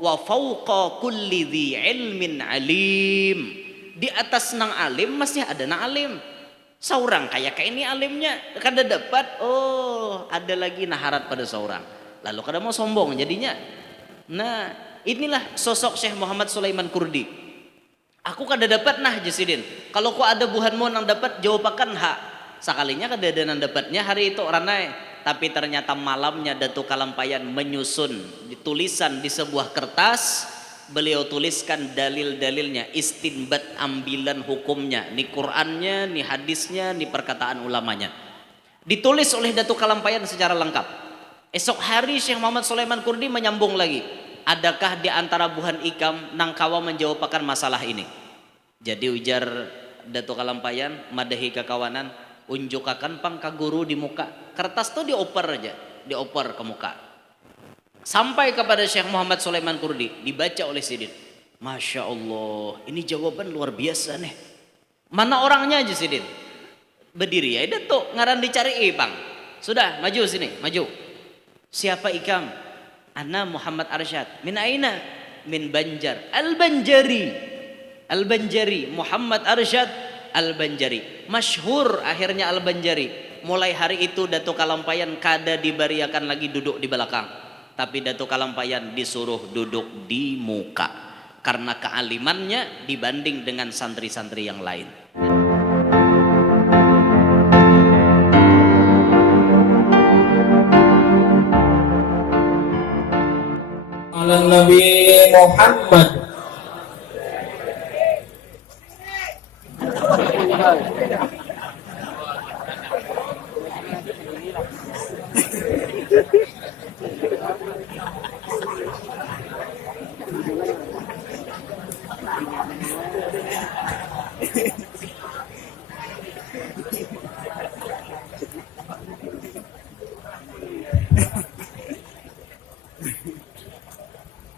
wa fauqa kulli dzi ilmin alim. Di atas nang alim masih ada nang alim. Seorang kayak ini alimnya kada dapat, oh ada lagi naharat pada seorang. Lalu kada mau sombong jadinya. Nah, inilah sosok Syekh Muhammad Sulaiman Kurdi. Aku kada dapat nah Jasidin. Kalau ku ada buhanmu nang dapat jawabakan ha. Sakalinya kada ada nang dapatnya hari itu ranai. Tapi ternyata malamnya Datuk Kalampayan menyusun tulisan di sebuah kertas. Beliau tuliskan dalil-dalilnya, istinbat ambilan hukumnya, ni Qur'annya, ni hadisnya, ni perkataan ulamanya. Ditulis oleh Datuk Kalampayan secara lengkap. Esok hari Syekh Muhammad Sulaiman Kurdi menyambung lagi. Adakah di antara buhan ikam nang kawa menjawabkan masalah ini? Jadi ujar Datuk Kalampayan, madahi kekawanan, unjukakan pang ka guru di muka. Kertas tuh dioper aja, dioper ke muka. Sampai kepada Syekh Muhammad Sulaiman Kurdi, dibaca oleh Sidin. Masya Allah, ini jawaban luar biasa nih. Mana orangnya aja Sidin? Berdiri ya, Datuk, ngaran dicari bang. Sudah, maju sini, maju. Siapa ikam? Ana Muhammad Arsyad. Min aina? Min Banjar. Al-Banjari. Al-Banjari, Muhammad Arsyad Al-Banjari. Masyhur akhirnya Al-Banjari. Mulai hari itu Datuk Kalampayan kada dibariakan lagi duduk di belakang. Tapi Datuk Kalampayan disuruh duduk di muka karena kealimannya dibanding dengan santri-santri yang lain. Ala Nabi Muhammad.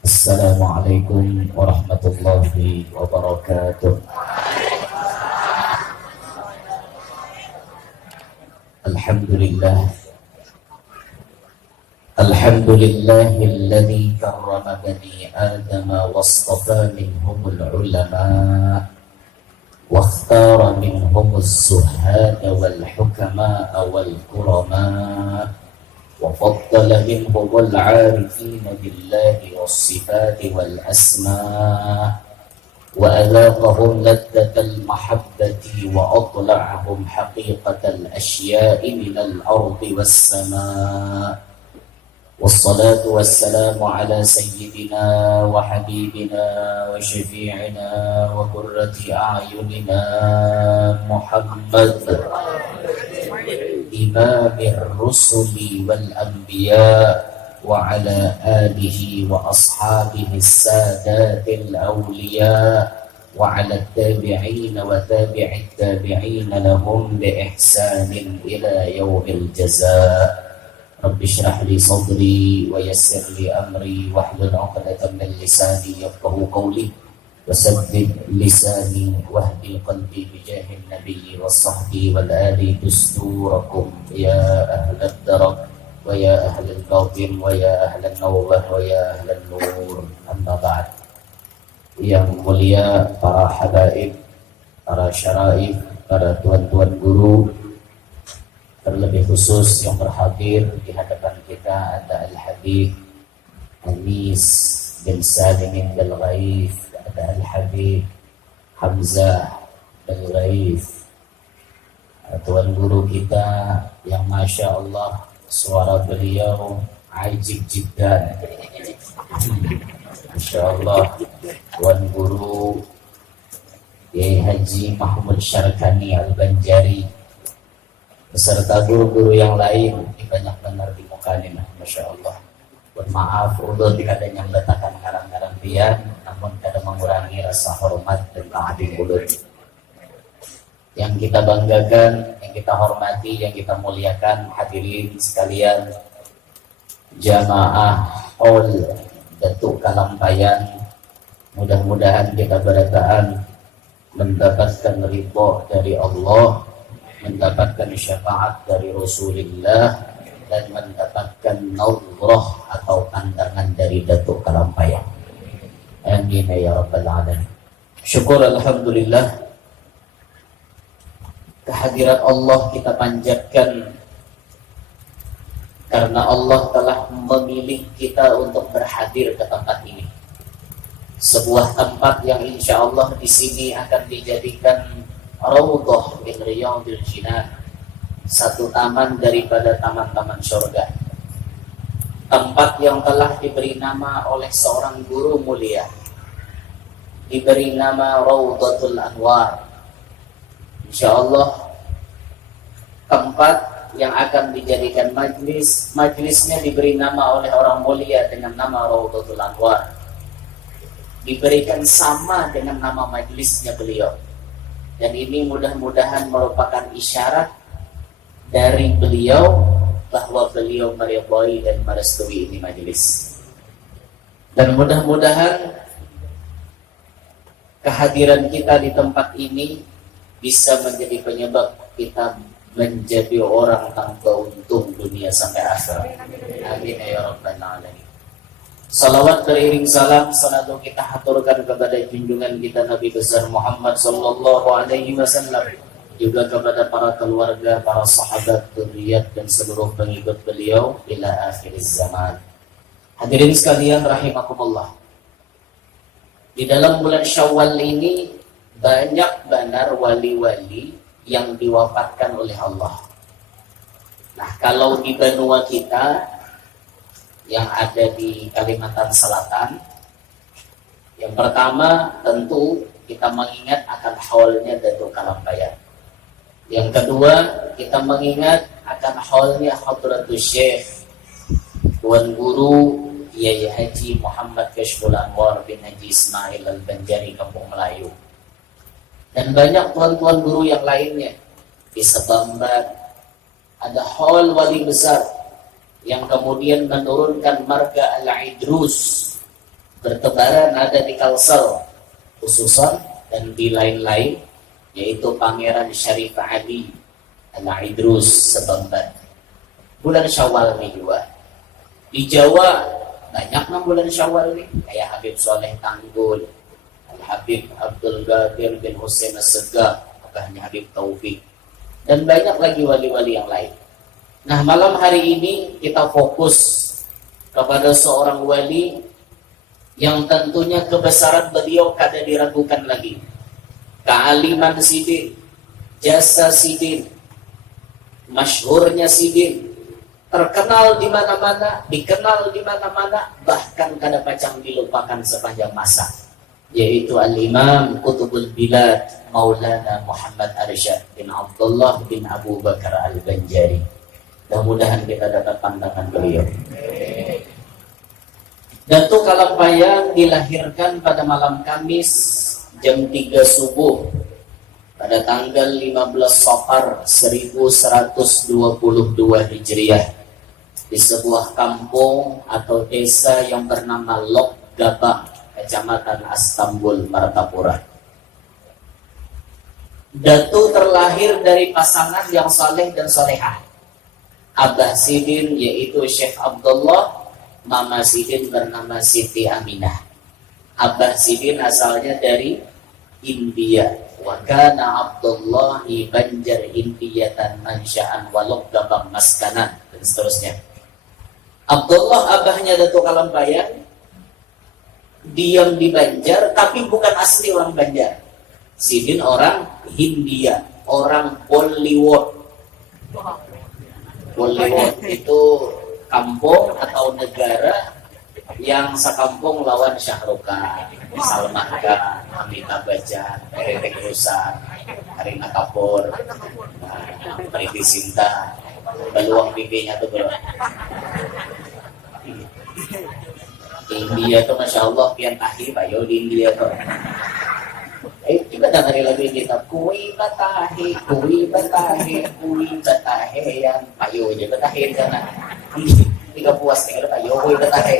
Assalamualaikum warahmatullahi wabarakatuh. Alhamdulillah. Alhamdulillahilladzi karrama bani Adam wastafa minhumul ulama wa ikhtara minhumuz zuhada wal hukama wal kurama وفضل منهم العارفين بالله والصفات والأسماء وأذاقهم لذة المحبة وأطلعهم حقيقة الأشياء من الأرض والسماء والصلاة والسلام على سيدنا وحبيبنا وشفيعنا وقرة أعيننا محمد إمام الرسل والأنبياء وعلى آله وأصحابه السادات الأولياء وعلى التابعين وتابع التابعين لهم بإحسان إلى يوم الجزاء. رب اشرح لي صدري ويسر لي أمري واحلل عقدة من لساني يفقهوا قولي وسدد لساني واهدي قلبي بجاه النبي والصحب والآل دستوركم يا أهل الدرك ويا أهل الباطن ويا أهل النوبة ويا أهل النور. أما بعد. Yang mulia para habaib, para syaraif, para tuan-tuan guru, terlebih khusus yang berhadir di hadapan kita ada Al-Habib Anis bin Salim Al-Ghaif, ada Al-Habib Hamzah Al-Ghaif, tuan guru kita yang Masya Allah suara beliau ajib jiddan. Masya Allah, tuan guru Kiai Haji Mahmud Syarkani Al-Banjari beserta guru-guru yang lain di banyak benar di muka ini. Masya Allah. Maaf ulun kada yang letakkan karang-karang pian, namun kada mengurangi rasa hormat dan ta'zim ulun. Yang kita banggakan, yang kita hormati, yang kita muliakan hadirin sekalian, jamaah All Datuk Kalampayan, mudah-mudahan kita berataan mendapatkan ridho dari Allah, mendapatkan syafaat dari Rasulullah, dan mendapatkan naurah atau pandangan dari Datuk Kalampayan. Amin ya rabbal alamin. Syukur alhamdulillah, kehadirat Allah kita panjatkan karena Allah telah memilih kita untuk berhadir ke tempat ini. Sebuah tempat yang insya Allah di sini akan dijadikan raudhah min riyadil jinan, satu taman daripada taman-taman surga. Tempat yang telah diberi nama oleh seorang guru mulia, diberi nama Raudhatul Anwar. Insya Allah tempat yang akan dijadikan majlisnya diberi nama oleh orang mulia dengan nama Raudhatul Anwar, diberikan sama dengan nama majlisnya beliau. Dan ini mudah-mudahan merupakan isyarat dari beliau bahwa beliau meridhai dan merestui ini majelis. Dan mudah-mudahan kehadiran kita di tempat ini bisa menjadi penyebab kita menjadi orang tanpa untung dunia sampai akhirat. Amin ya rabbal alamin. Salawat beriring salam selalu kita haturkan kepada junjungan kita Nabi besar Muhammad sallallahu alaihi wasallam, juga kepada para keluarga, para sahabat, dzurriyyat dan seluruh pengikut beliau ila akhir zaman. Hadirin sekalian rahimakumullah. Di dalam bulan Syawal ini banyak benar wali-wali yang diwafatkan oleh Allah. Nah, kalau di benua kita yang ada di Kalimantan Selatan, yang pertama tentu kita mengingat akan haulnya Datuk Kalampayan. Yang kedua, kita mengingat akan haulnya Hadratus Syekh Tuan Guru Kiai Haji Muhammad Kashful Anwar bin Haji Ismail Al-Banjari Kampung Melayu. Dan banyak tuan-tuan guru yang lainnya. Di Sebamban ada haul wali besar yang kemudian menurunkan marga Al-Idrus, bertebaran ada di Kalsel khususan dan di lain-lain, yaitu Pangeran Syarif Ali Al-Idrus Sebamban. Bulan Syawal nih juga. Di Jawa banyak bulan Syawal nih, kayak Habib Soleh Tanggul, Al-Habib Abdul Ghadir bin Hussein As-Segaf, makanya Habib Taufik, dan banyak lagi wali-wali yang lain. Nah, malam hari ini kita fokus kepada seorang wali yang tentunya kebesaran beliau kada diragukan lagi. Kealiman Sidin, jasa Sidin, masyhurnya Sidin, terkenal di mana-mana, dikenal di mana-mana, bahkan kada pacang dilupakan sepanjang masa, yaitu Al-Imam Qutbul Bilad Maulana Muhammad Arsyad bin Abdullah bin Abu Bakar Al-Banjari. Mudah-mudahan kita dapat pandangan beliau. Datuk Kalampayan dilahirkan pada malam Kamis jam 3 subuh pada tanggal 15 Safar 1122 Hijriah di sebuah kampung atau desa yang bernama Lok Gabang, Kecamatan Astambul, Martapura. Datu terlahir dari pasangan yang saleh dan solehah. Abah Sidin yaitu Syekh Abdullah, Mama Sidin bernama Siti Aminah. Abah Sidin asalnya dari India. Wa kana Abdullah Banjar Indiyatan mansya'an walok gabang maskanan, dan seterusnya. Abdullah abahnya Datuk Kalampayan diam di Banjar, tapi bukan asli orang Banjar. Sidin orang Hindia, orang Bollywood. Bollywood itu kampung atau negara yang sekampung lawan Syahrukh Khan, Salman Khan, Amitabh Bachchan, Hrithik Roshan, Kareena Kapoor, Preity Zinta, beluang pipinya tuh bro. Di India tuh Masya Allah pian akhir Pak Yo di India tuh. Juga dengerin lagu kita, kui batahe yang payo aja batahe sana. Tiga puas nih payo kui batahe.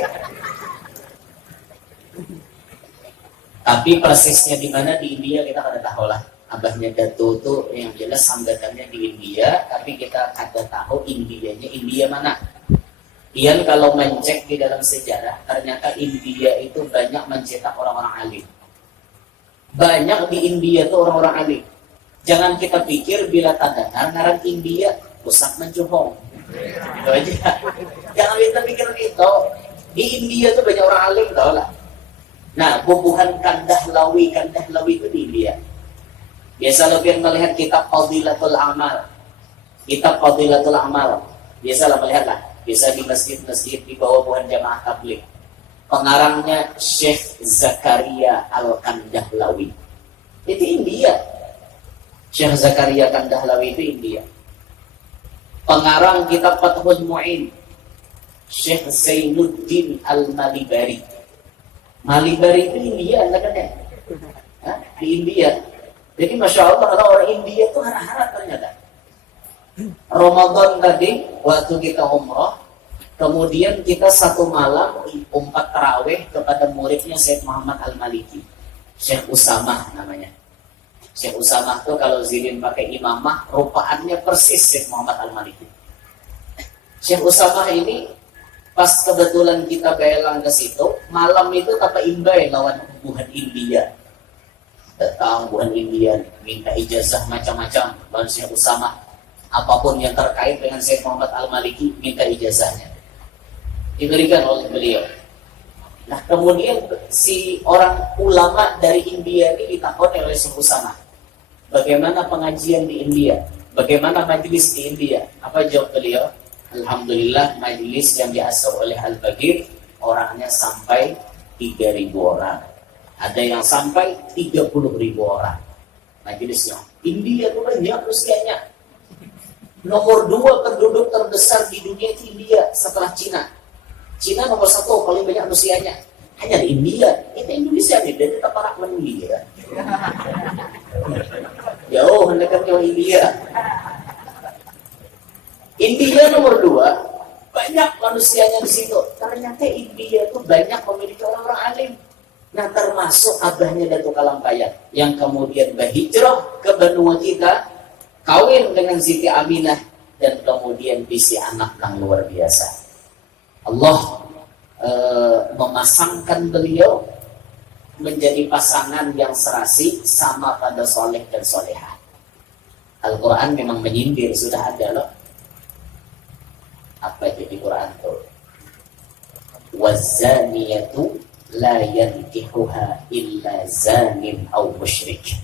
Tapi persisnya di mana di India kita kada tahu lah. Abahnya Datu tuh yang jelas sambatannya di India, tapi kita kada tahu Indianya India mana. Ian kalau mencek di dalam sejarah, ternyata India itu banyak mencetak orang-orang alim. Banyak di India itu orang-orang alim. Jangan kita pikir bila tak dengar ngaran India, pusat mencuhong. Itu aja. Jangan kita pikir itu. Di India itu banyak orang alim, tau lah. Nah, bubuhan Kandahlawi itu di India. Biasa lebih melihat kitab Fadilatul Amal. Kitab Fadilatul Amal. Biasalah melihatlah. Biasa di masjid-masjid di bawah buhan jamaah tabligh. Pengarangnya Syekh Zakaria Al-Kandahlawi. Itu India. Syekh Zakaria Kandahlawi itu India. Pengarang kitab Fathul Mu'in Syekh Zainuddin Al-Malibari. Malibari itu India kan ya? Di India. Jadi Masya Allah orang India itu harap-harap ternyata. Ramadan tadi waktu kita umrah, kemudian kita satu malam umpat tarawih kepada muridnya Syekh Muhammad Al-Maliki, Syekh Usamah namanya. Syekh Usamah tuh kalau zilin pakai imamah rupaannya persis Syekh Muhammad Al-Maliki. Syekh Usamah ini pas kebetulan kita belang ke situ, malam itu tanpa imbai lawan buhan India. Datang buhan India minta ijazah macam-macam lawan Syekh Usamah. Apapun yang terkait dengan Syekh Muhammad Al-Maliki minta ijazahnya, diberikan oleh beliau. Nah kemudian si orang ulama dari India ini ditakoni oleh Syekh Usamah, bagaimana pengajian di India, bagaimana majelis di India? Apa jawab beliau? Alhamdulillah majelis yang diasuh oleh Al-Bagir orangnya sampai 3.000 orang, ada yang sampai 30.000 orang majelisnya. India itu banyak usianya. Nomor 2 penduduk terbesar di dunia itu India setelah Cina. Cina nomor 1 paling banyak usianya. Hanya di India. Itu Indonesia nih, dan kita parak menunggu ya. Jauh hendakan jauh India. India nomor 2 banyak manusianya di situ. Ternyata India itu banyak memiliki orang-orang alim. Nah termasuk abahnya Datuk Kalampayat yang kemudian berhijrah ke benua kita, kawin dengan Siti Aminah, dan kemudian bisi anak yang luar biasa. Allah memasangkan beliau menjadi pasangan yang serasi sama pada soleh dan solehah. Al-Quran memang menyindir, sudah ada loh. Apa itu di Quran tuh? Wazaniyatu la yankihuha illa zanin aw musyrik.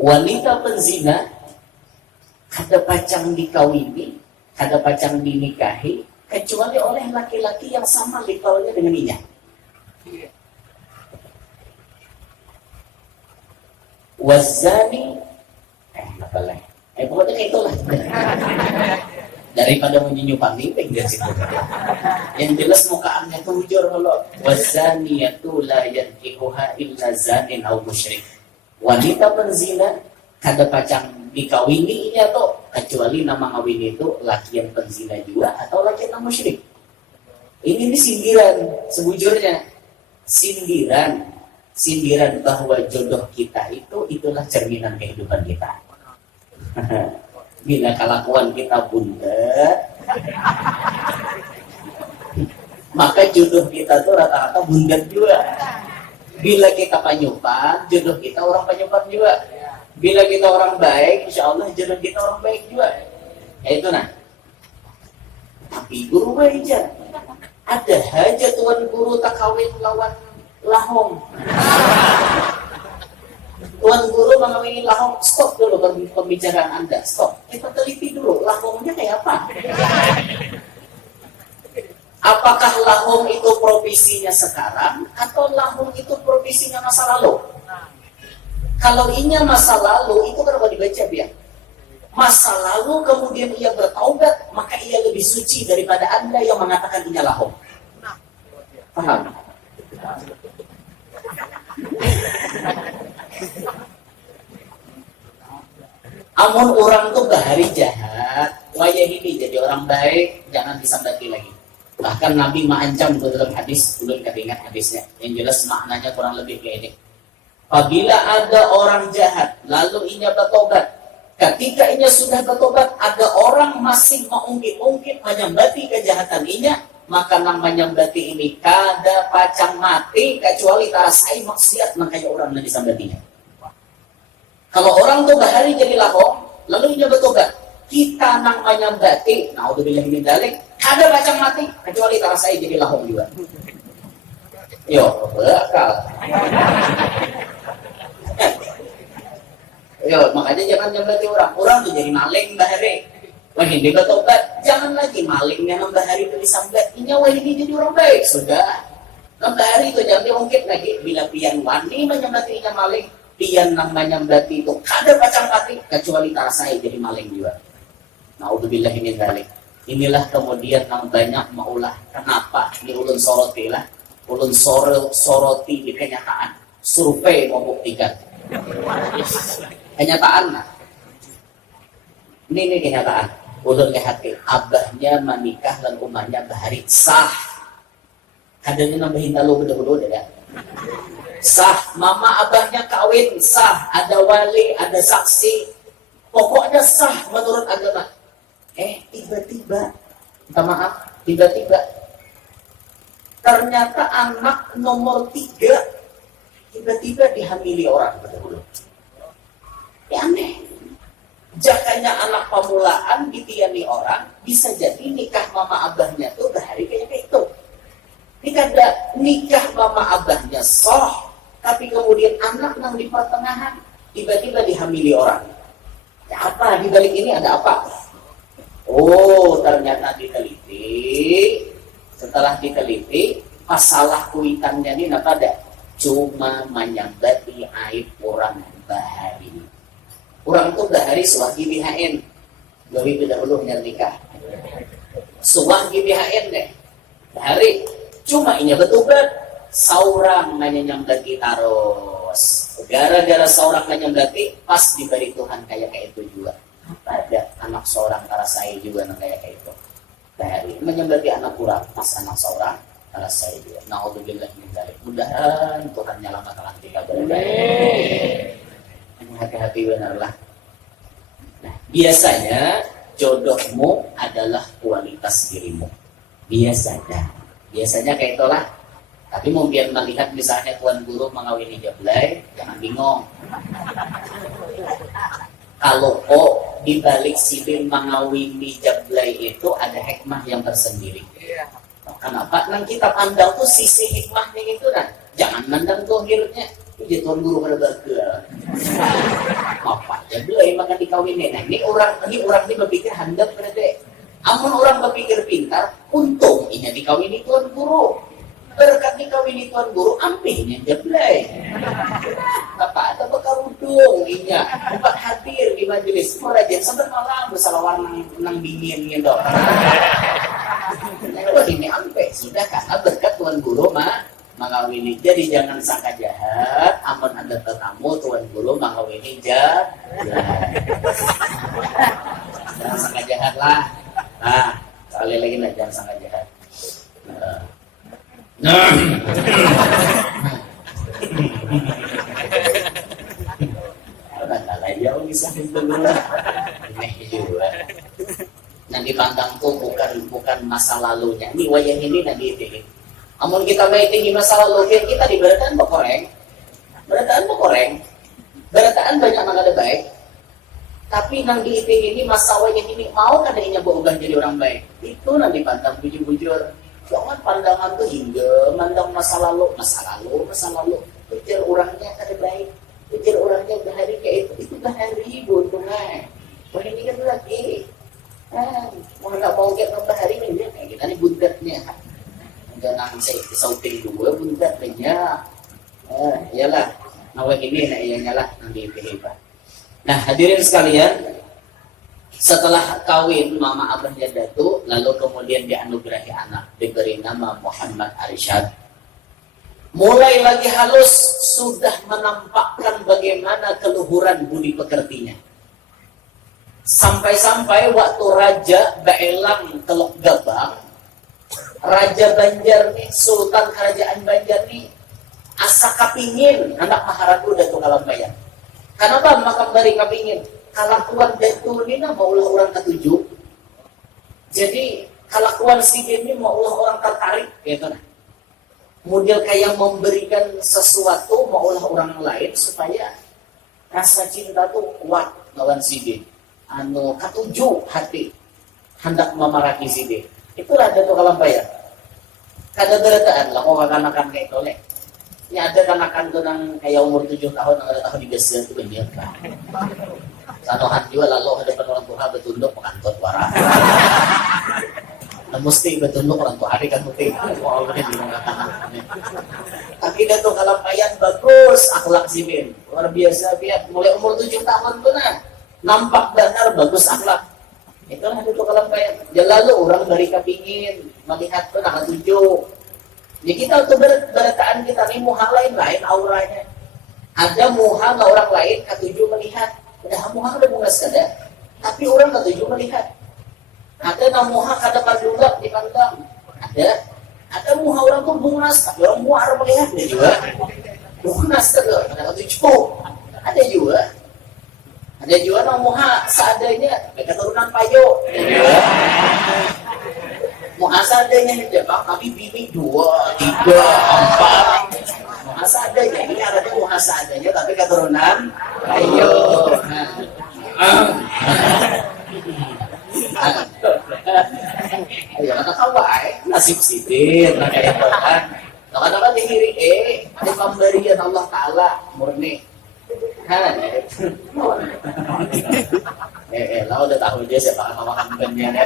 Wanita penzina kada pacang dikawini, kada pacang dinikahi kecuali oleh laki-laki yang sama levelnya dengan inya. Wazani apalah. Pokoknya kayak itulah. Daripada menyinyu pamimpin dari situ. Yang jelas mukaannya tuh hujur kalau wazaniyatu la yankihuha illa zanin aw musyrik. Wanita penzina kada pacang dikawininya tuh kecuali nama ngawin itu laki yang penzina juga atau laki yang musyrik. Ini sindiran sebujurnya, sindiran bahwa jodoh kita itulah cerminan kehidupan kita. Bila kelakuan kita bunda, maka jodoh kita tuh rata-rata bunda juga. Bila kita panyupan, jodoh kita orang panyupan juga. Bila kita orang baik, insya Allah jodoh kita orang baik juga. Ya itu nah. Tapi guru aja. Ada aja tuan guru tak kawin lawan lahong. Tuan guru mengawini lahong, stop dulu pembicaraan Anda, stop. Kita teliti dulu, lahongnya kayak apa? Apakah lahong itu profesinya sekarang atau lahong itu profesinya masa lalu? Kalau inya masa lalu, itu kenapa dibaca biar? Masa lalu kemudian ia bertaubat, maka ia lebih suci daripada Anda yang mengatakan inya lahong. Paham? Amun orang tuh bahari jahat, wayah ini jadi orang baik, jangan disambati lagi. Bahkan Nabi mengancam dalam hadis, belum keingat hadisnya, yang jelas maknanya kurang lebih kayak ini. Apabila ada orang jahat, lalu inya bertobat, Ketika inya sudah bertobat, ada orang masih mengungkit-ungkit menyambati kejahatan inya, maka nang menyambati ini kada pacang mati kecuali tarasai maksiat makanya orang yang disambatinya. Kalau orang tuh bahari jadi lahong, lalu inya bertobat, kita nang menyambati, naudzubillah min dzalik, kada pacang mati kecuali tarasai jadi lahong juga. Yo, bakal. Yo, makanya jangan nyambati orang. Orang tuh jadi maling bahari. Wah ini bertobat, jangan lagi malingnya nambah hari itu disambat. Ini wah ini jadi orang baik sudah. Nambah hari itu jangan diungkit lagi. Bila pian wani menyambatinya maling, pian nang menyambati itu kada pacang mati kecuali tarasai jadi maling juga. Naudzubillah min dzalik. Inilah kemudian nang banyak maulah. Kenapa? Ini ulun soroti lah. Ulun soroti di kenyataan. Survei membuktikan. Kenyataan lah. Ini kenyataan. Ulun hati abahnya menikah dan umahnya bahari sah. Kadangnya nambahin talu dulu ya. Sah. Mama abahnya kawin sah. Ada wali, ada saksi. Pokoknya sah menurut agama. Tiba-tiba, minta maaf, tiba-tiba ternyata anak nomor 3 tiba-tiba dihamili orang dahulu. Ya aneh. Jakanya anak pemulaan ditiani orang, bisa jadi nikah mama abahnya tuh bahari kayak itu. Ini kada nikah mama abahnya sah, tapi kemudian anak yang di pertengahan tiba-tiba dihamili orang. Ya apa di balik ini ada apa? Oh, ternyata diteliti. Setelah diteliti, masalah kuitannya ini apa ada? Cuma menyambati aib orang bahari. Orang itu bahari suwagi BHN. Gawi dahulu nikah. Suwagi BHN deh. Bahari cuma ini betubat saurang menyambati taros. Gara-gara saurang menyambati pas diberi Tuhan kayak itu juga. Ada anak seorang tarasai juga nang kayak itu. Bahari menyambati anak kurang pas anak seorang tarasai juga. Naudzubillah min dzalik. Mudahan Tuhan nyelamatkan kita baik-baik. Hati-hati benarlah. Nah, biasanya jodohmu adalah kualitas dirimu. Biasanya kayak itulah. Tapi mungkin melihat misalnya tuan guru mengawini jablay, jangan bingung. Kalau kok dibalik sidir mengawini jablay itu ada hikmah yang tersendiri. Kenapa? Nang kita pandang tuh sisi hikmahnya itu kan. Jangan mandang dohirnya. Jadi tuan guru pada baga. Apa aja belai maka dikawinin. Nah, ini orang ini berpikir handap pada dek. Amun orang berpikir pintar, untung ini dikawini tuan guru. Berkat dikawini tuan guru, ampihnya jeblay. Apa ada bekarudung inya. Empat hadir di majelis. Merajan sampai malam bersalawar nang dingin gitu. Nah, ini ampih sudah karena berkat tuan guru mah mengawini. Jadi jangan sangka jahat. Amun ada tetamu tuan guru mengawini jahat. Jangan sangka jahat lah. Nah, sekali lagi lah jangan sangka jahat. Nah, jauh bisa itu juga. Nanti pandang tuh bukan masa lalunya. Ini wayah ini nanti itu. Amun kita tinggi masa lalu, kita di berataan bekoreng. Berataan banyak nang ada baik. Tapi nang di ini masa wayah ini mau kadangnya berubah jadi orang baik. Itu nanti pandang bujur-bujur. Jangan pandangan tuh hingga mandang masa lalu. Pikir orangnya kada baik. Pikir orangnya bahari kayak itu bahari buntungnya. Wah ini kan lagi. Mau nggak mau kita bahari ini kayak kita nih bundatnya. Jangan saya sauting dua bundatnya. Iyalah. Nawa ini nak ianya lah nanti pilih. Nah hadirin sekalian. Setelah kawin mama abahnya datu, lalu kemudian dianugerahi anak, diberi nama Muhammad Arsyad. Mulai lagi halus sudah menampakkan bagaimana keluhuran budi pekertinya. Sampai-sampai waktu Raja Baelang Teluk Gabang, Raja Banjar nih, Sultan Kerajaan Banjar nih, asa kapingin anak Maharatu Datu Kalambayan. Kenapa makam dari kapingin? kalakuan datu ini nah maulah orang ketujuh. Jadi kalakuan sidin ini maulah orang tertarik gitu nah. Model kayak memberikan sesuatu maulah orang lain supaya rasa cinta tuh kuat lawan sidin. Anu ketujuh hati hendak memaraki sidin. Itulah datu kalampayan. Kada berataan lah kok kanakan kayak tole. Ini ada kanakan tuh nang kayak umur 7 tahun, ada tahun di Gaza itu banyak lah. Sanohan juga lalu ada orang tua betunduk mengantot warah. Nah, mesti betunduk orang tua hari kan mesti. Tapi datu kalampayan bagus akhlak sidin. Luar biasa biar mulai umur 7 tahun tuh nah nampak benar bagus akhlak. Itulah datu kalampayan. Ya lalu orang dari kepingin melihat tuh nak tujuh. Ya kita tuh berataan kita nih muha lain auranya. Ada muha orang lain ketujuh melihat. Udah muha ada bunga sekada. Tapi orang ketujuh melihat. Ada muha kada padulak dipandang. Ada muha orang tuh bungas. Tapi orang muha harus melihat dia juga. Bungas tuh ada ketujuh. Ada juga. Ada juga nang muha seadanya. Keturunan payo. Muhasa adanya nih bang, tapi bini 2, 3, 4. Muhasa adanya, ini artinya muhasa adanya, tapi keturunan ayo. Ayo, nakakawai, nasib sidin, nakayapatan. Nakadakan dihiri ada pemberian Allah Ta'ala, murni. Lah udah tahu dia siapa yang makan bannya ya.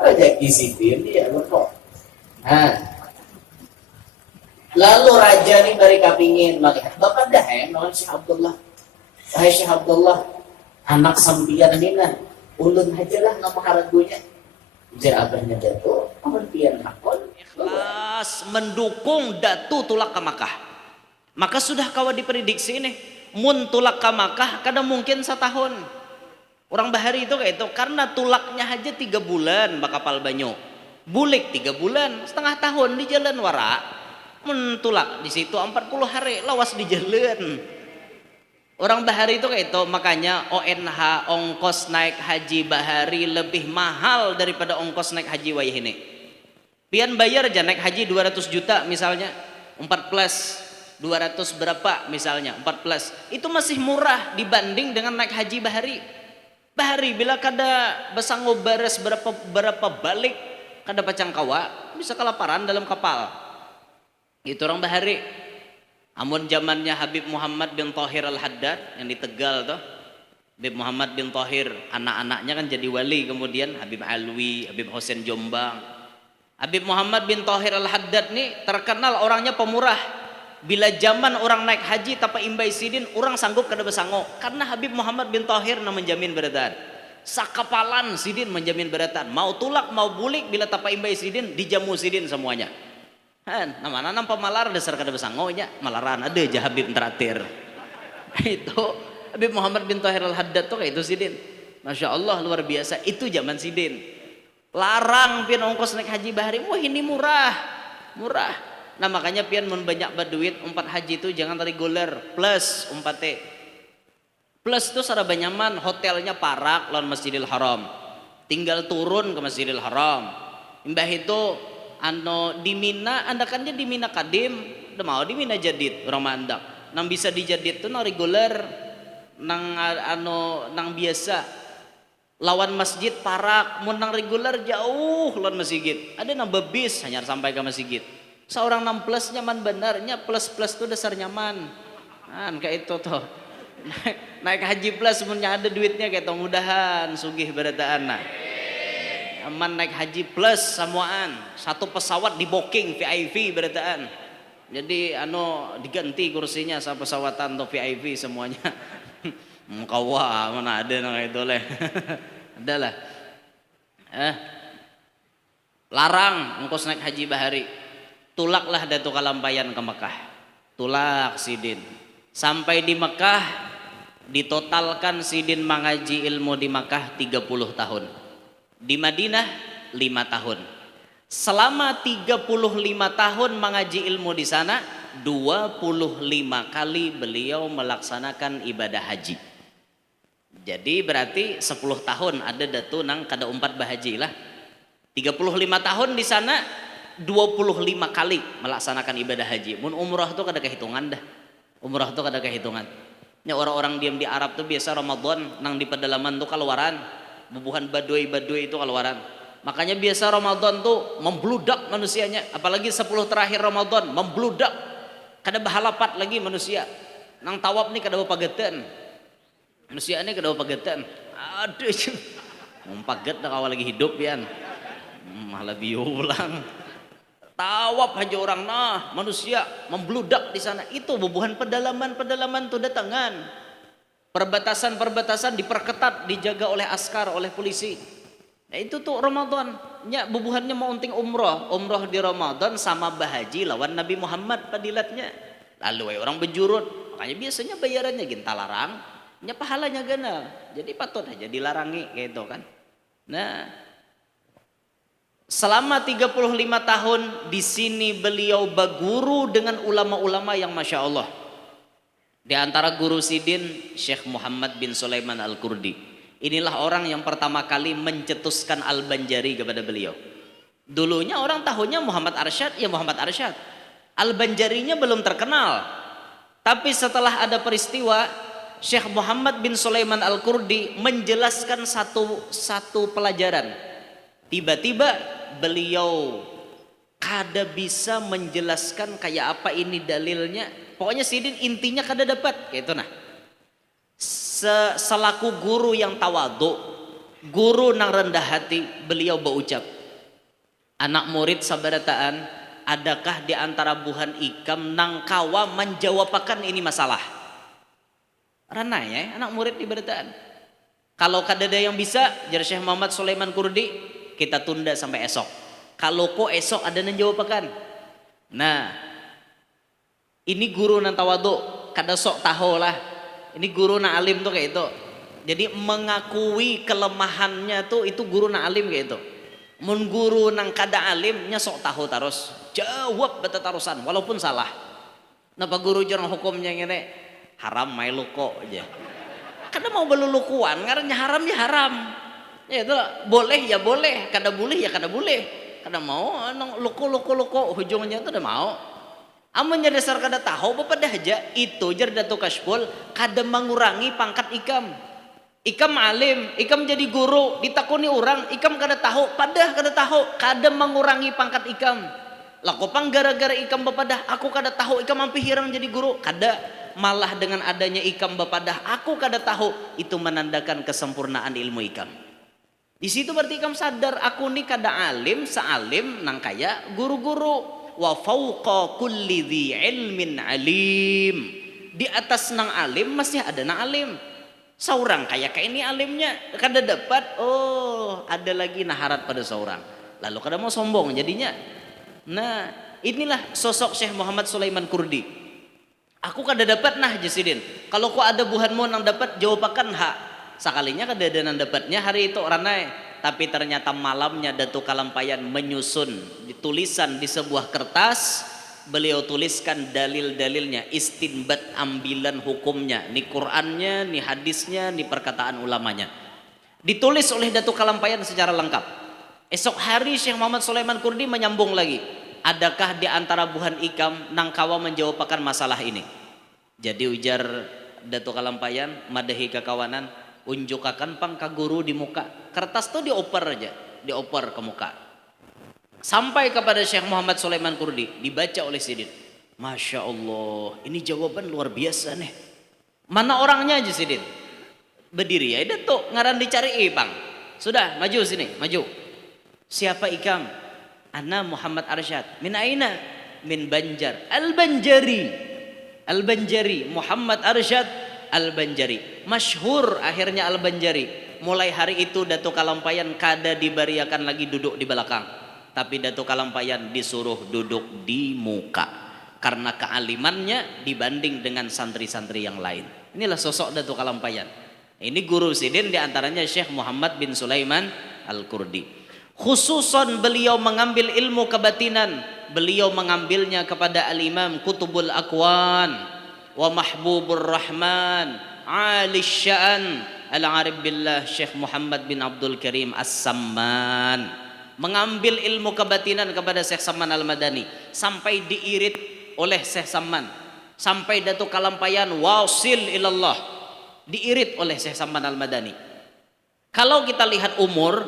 Raja Kisidin dia lupa. Lalu raja nih dari kapingin melihat bapak dah nawan Syekh Abdullah. Wahai Syekh Abdullah, anak sampian ini nah ulun aja lah nama haragunya. Jar abahnya jatuh, kemudian hakon ikhlas mendukung datu tulak ke Makkah. Maka sudah kawa diprediksi ini mun tulak ke Makkah kadang mungkin setahun. Orang bahari itu kayak itu karena tulaknya aja 3 bulan bakapal banyu. Bulik 3 bulan, setengah tahun di jalan wara. Mun tulak di situ 40 hari lawas di jalan. Orang bahari itu kayak itu makanya ONH ongkos naik haji bahari lebih mahal daripada ongkos naik haji wayah ini. Pian bayar aja naik haji 200 juta misalnya 14 200 berapa misalnya 14 itu masih murah dibanding dengan naik haji bahari bila kada besanggo beres berapa balik kada pacang kawa bisa kelaparan dalam kapal itu orang bahari. Amun zamannya Habib Muhammad bin Thahir Al-Haddad yang di Tegal tuh Habib Muhammad bin Thahir anak-anaknya kan jadi wali kemudian Habib Alwi Habib Hussein Jombang. Habib Muhammad bin Thahir Al-Haddad nih terkenal orangnya pemurah. Bila zaman orang naik haji tanpa imbai sidin orang sanggup kada besango karena Habib Muhammad bin Thahir na menjamin beratan sakapalan sidin menjamin beratan mau tulak mau bulik bila tanpa imbai sidin dijamu sidin semuanya kan namanya nampak malar dasar kada besango nya malaran ada aja Habib terakhir itu Habib Muhammad bin Thahir Al-Haddad tuh kayak itu sidin Masya Allah luar biasa itu zaman sidin larang pian ongkos naik haji bahari wah ini murah. Nah makanya pian mun banyak berduit umpat haji itu jangan reguler plus umpate. Plus itu saraba nyaman hotelnya parak lawan Masjidil Haram. Tinggal turun ke Masjidil Haram. Imbah itu di Mina andakannya di Mina Kadim, udah mau di Mina Jadid orang mandak. Nang bisa dijadid tuh nang reguler nang nang biasa. Lawan masjid parak mun nang reguler jauh lawan masjid. Ada nang bebis hanya sampai ke masjid. Seorang 6 plus nyaman benarnya plus tuh dasar nyaman kan kayak itu tuh naik haji plus semuanya ada duitnya kayak itu mudahan sugih berataan nah nyaman naik haji plus samuaan satu pesawat di booking VIP berataan jadi diganti kursinya sama pesawatan atau VIP semuanya kawa mana ada nang itu leh adalah larang ongkos naik haji bahari. Tulaklah datu kalampayan ke Mekah. Tulak sidin. Sampai di Mekah ditotalkan sidin mengaji ilmu di Mekah 30 tahun. Di Madinah 5 tahun. Selama 35 tahun mengaji ilmu di sana, 25 kali beliau melaksanakan ibadah haji. Jadi berarti 10 tahun ada datu nang kada 4 bahaji lah. 35 tahun di sana 25 kali melaksanakan ibadah haji. Mun umrah tuh kada kehitungan dah. Umrah tuh kada kehitungan. Ya orang-orang diam di Arab tuh biasa Ramadan nang di pedalaman tuh keluaran. Bubuhan badui-badui itu keluaran. Makanya biasa Ramadan tuh membludak manusianya. Apalagi 10 terakhir Ramadan membludak. Kada bahalapat lagi manusia. Nang tawab nih kada bapagetan. Manusia ini kada bapagetan. Aduh. Paget dah kawal lagi hidup yan. Malah biu pulang. Tawab aja orang nah manusia membludak di sana. Itu bubuhan pedalaman tuh datangan. Perbatasan diperketat, dijaga oleh askar, oleh polisi. Nah itu tuh Ramadan. Ya bubuhannya mau unting umroh di Ramadan sama bahaji lawan Nabi Muhammad padilatnya. Lalu orang bejurut. Makanya biasanya bayarannya ginta larang, nya pahalanya gana. Jadi patut aja dilarangi gitu kan. Nah, selama 35 tahun di sini beliau berguru dengan ulama-ulama yang Masya Allah. Di antara guru Sidin Syekh Muhammad bin Sulaiman Al-Qurdi. Inilah orang yang pertama kali mencetuskan Al-Banjari kepada beliau. Dulunya orang tahunya Muhammad Arsyad, ya Muhammad Arsyad. Al-Banjarinya belum terkenal. Tapi setelah ada peristiwa Syekh Muhammad bin Sulaiman Al-Qurdi menjelaskan satu pelajaran. Tiba-tiba beliau kada bisa menjelaskan kayak apa ini dalilnya. Pokoknya Sidin intinya kada dapat kayak itu nah. Selaku guru yang tawadu, guru nang rendah hati, beliau berucap, anak murid sabarataan, adakah di antara buhan ikam nang kawa menjawabakan ini masalah? Ranah ya anak murid di barataan. Kalau kada ada yang bisa, jar Syekh Muhammad Sulaiman Qurdi, kita tunda sampai esok. Kalau kok esok ada yang jawabakan. Nah, ini guru nang tawadu, kada sok tahu lah. Ini guru nang alim tuh kayak itu. Jadi mengakui kelemahannya tuh itu guru nang alim kayak itu. Mun guru nang kada alimnya sok tahu terus. Jawab beta tarusan walaupun salah. Napa guru jarang hukumnya ngene haram mai luko aja. Kada mau belulukuan ngarannya haram ya haram. Ya itu boleh ya boleh, kada boleh ya kada boleh. Kada mau nang luko ujungnya tuh udah mau. Amunnya dasar kada tahu bapak dah aja itu jar Datu Kashful kada mengurangi pangkat ikam. Ikam alim, ikam jadi guru, ditakuni orang, ikam kada tahu, padah kada tahu, kada mengurangi pangkat ikam. Lah kopang gara-gara ikam bapadah aku kada tahu, ikam ampi hirang jadi guru, kada. Malah dengan adanya ikam bapadah aku kada tahu, itu menandakan kesempurnaan ilmu ikam. Di situ berarti ikam sadar aku ni kada alim, saalim nang kaya guru-guru. Wa fauqa kulli dzi ilmin alim. Di atas nang alim masih ada nang alim. Seorang kayak ini alimnya kada dapat, oh ada lagi naharat pada seorang. Lalu kada mau sombong jadinya. Nah, inilah sosok Syekh Muhammad Sulaiman Qurdi. Aku kada dapat nah Jasidin. Kalau kau ada buhanmu nang dapat jawabakan hak. Sakalinya kada ada nang dapatnya hari itu ranai. Tapi ternyata malamnya Datu Kalampayan menyusun tulisan di sebuah kertas, beliau tuliskan dalil-dalilnya, istinbat ambilan hukumnya, ni Qur'annya, ni hadisnya, ni perkataan ulamanya. Ditulis oleh Datu Kalampayan secara lengkap. Esok hari Syekh Muhammad Sulaiman Qurdi menyambung lagi. Adakah di antara buhan ikam nang kawa menjawabkan masalah ini? Jadi ujar Datu Kalampayan, madahi kekawanan, unjukakan pang ka guru di muka. Kertas tuh dioper aja, dioper ke muka. Sampai kepada Syekh Muhammad Sulaiman Qurdi, dibaca oleh Sidin. Masya Allah, ini jawaban luar biasa nih. Mana orangnya aja Sidin? Berdiri ya, Datuk, ngaran dicari bang. Sudah, maju sini, maju. Siapa ikam? Ana Muhammad Arsyad. Min aina? Min Banjar. Al-Banjari. Al-Banjari, Muhammad Arsyad Al-Banjari. Masyhur akhirnya Al-Banjari. Mulai hari itu Datu Kalampayan kada dibariakan lagi duduk di belakang, tapi Datu Kalampayan disuruh duduk di muka karena kealimannya dibanding dengan santri-santri yang lain. Inilah sosok Datu Kalampayan. Ini guru Sidin diantaranya Syekh Muhammad bin Sulaiman Al-Qurdi. Khususon beliau mengambil ilmu kebatinan beliau mengambilnya kepada Al-Imam Qutbul Aqwan wa Mahbubur Rahman Ali Sya'an Al-Arif Billah Syekh Muhammad bin Abdul Karim As-Samman, mengambil ilmu kebatinan kepada Syekh Samman Al-Madani sampai diirit oleh Syekh Samman, sampai Datuk Kalampayan wasil ilallah, diirit oleh Syekh Samman Al-Madani. Kalau kita lihat umur,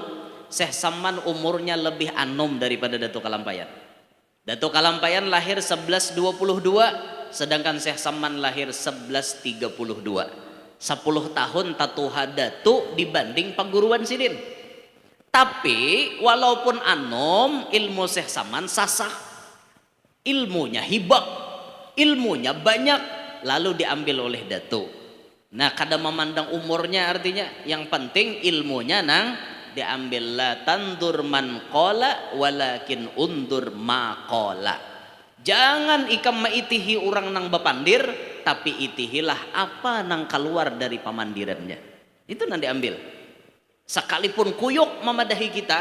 Syekh Samman umurnya lebih anum daripada Datuk Kalampayan. Datuk Kalampayan lahir 1122, sedangkan Syekh Samman lahir 1132. 10 tahun tatuha Datuk dibanding perguruan Sidin. Tapi walaupun anom, ilmu Syekh Samman sasah, ilmunya hibah, ilmunya banyak, lalu diambil oleh Datuk. Nah, kada memandang umurnya, artinya yang penting ilmunya nang diambil. La tandur man qala walakin undur ma qala. Jangan ikam maitihi orang nang bapandir, tapi itihilah apa nang keluar dari pamandirannya. Itu nang diambil. Sekalipun kuyuk memadahi kita,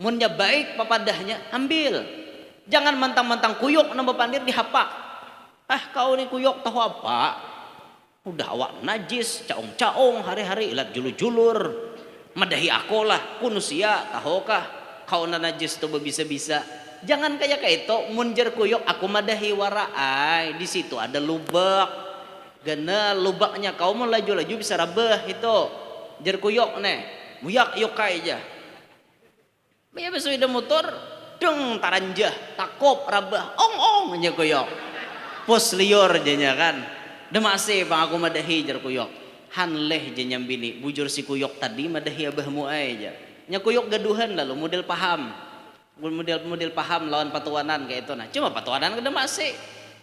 munnya baik papadahnya, ambil. Jangan mentang-mentang kuyuk nang bapandir dihapak. Kau ni kuyuk tahu apa? Udah awak najis, caong-caong hari-hari ilat julur-julur. Madahi aku lah, kunusia tahukah? Kau na najis tu bisa-bisa. Jangan kayak itu, munjer kuyuk aku madahi waraai, di situ ada lubak. Gana lubaknya kau mau laju-laju bisa rabah itu. Jer kuyuk nih, muyak yokai aja. Biar besok motor, deng taranjah, takop rabah, ong aja kuyuk. Pos lior jenya kan. Demase bang aku madahi jer kuyuk. Hanleh je nyambini, bujur si kuyuk tadi madahi abahmu aja. Nya kuyuk gaduhan lalu model paham. Model paham lawan patuanan kayak itu. Nah, cuma patuanan kada masih.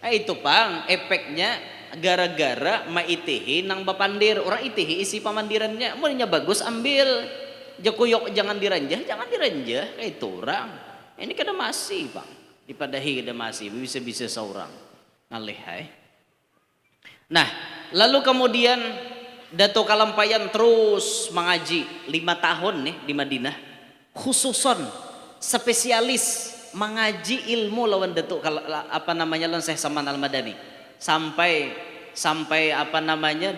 Itu pang efeknya gara-gara maitihi nang bapandir. Orang itihi isi pamandirannya, mulanya bagus ambil. Jakuyok jangan diranjah kayak itu orang. Ini kada masih, Bang. Dipadahi kada masih, bisa-bisa seorang. Ngalih hai. Nah, lalu kemudian Datuk Kalampayan terus mengaji 5 tahun nih di Madinah. Khususon spesialis mengaji ilmu lawan Datuk lawan Syekh Samman Al-Madani sampai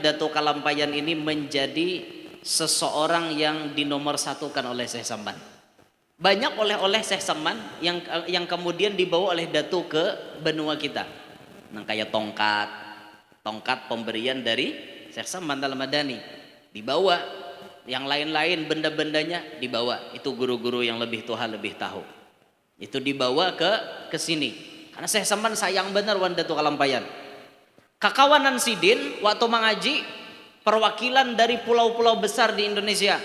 Datuk Kalampayan ini menjadi seseorang yang dinomorsatukan oleh Syekh Samman. Banyak oleh Syekh Samman yang kemudian dibawa oleh Datuk ke benua kita. Nah, kayak tongkat pemberian dari Syekh Samman Al-Madani dibawa. Yang lain-lain benda-bendanya dibawa. Itu guru-guru yang lebih tua lebih tahu. Itu dibawa ke sini. Karena Syekh Samman sayang benar wan Datuk Kalampayan. Kakawanan Sidin waktu mengaji perwakilan dari pulau-pulau besar di Indonesia.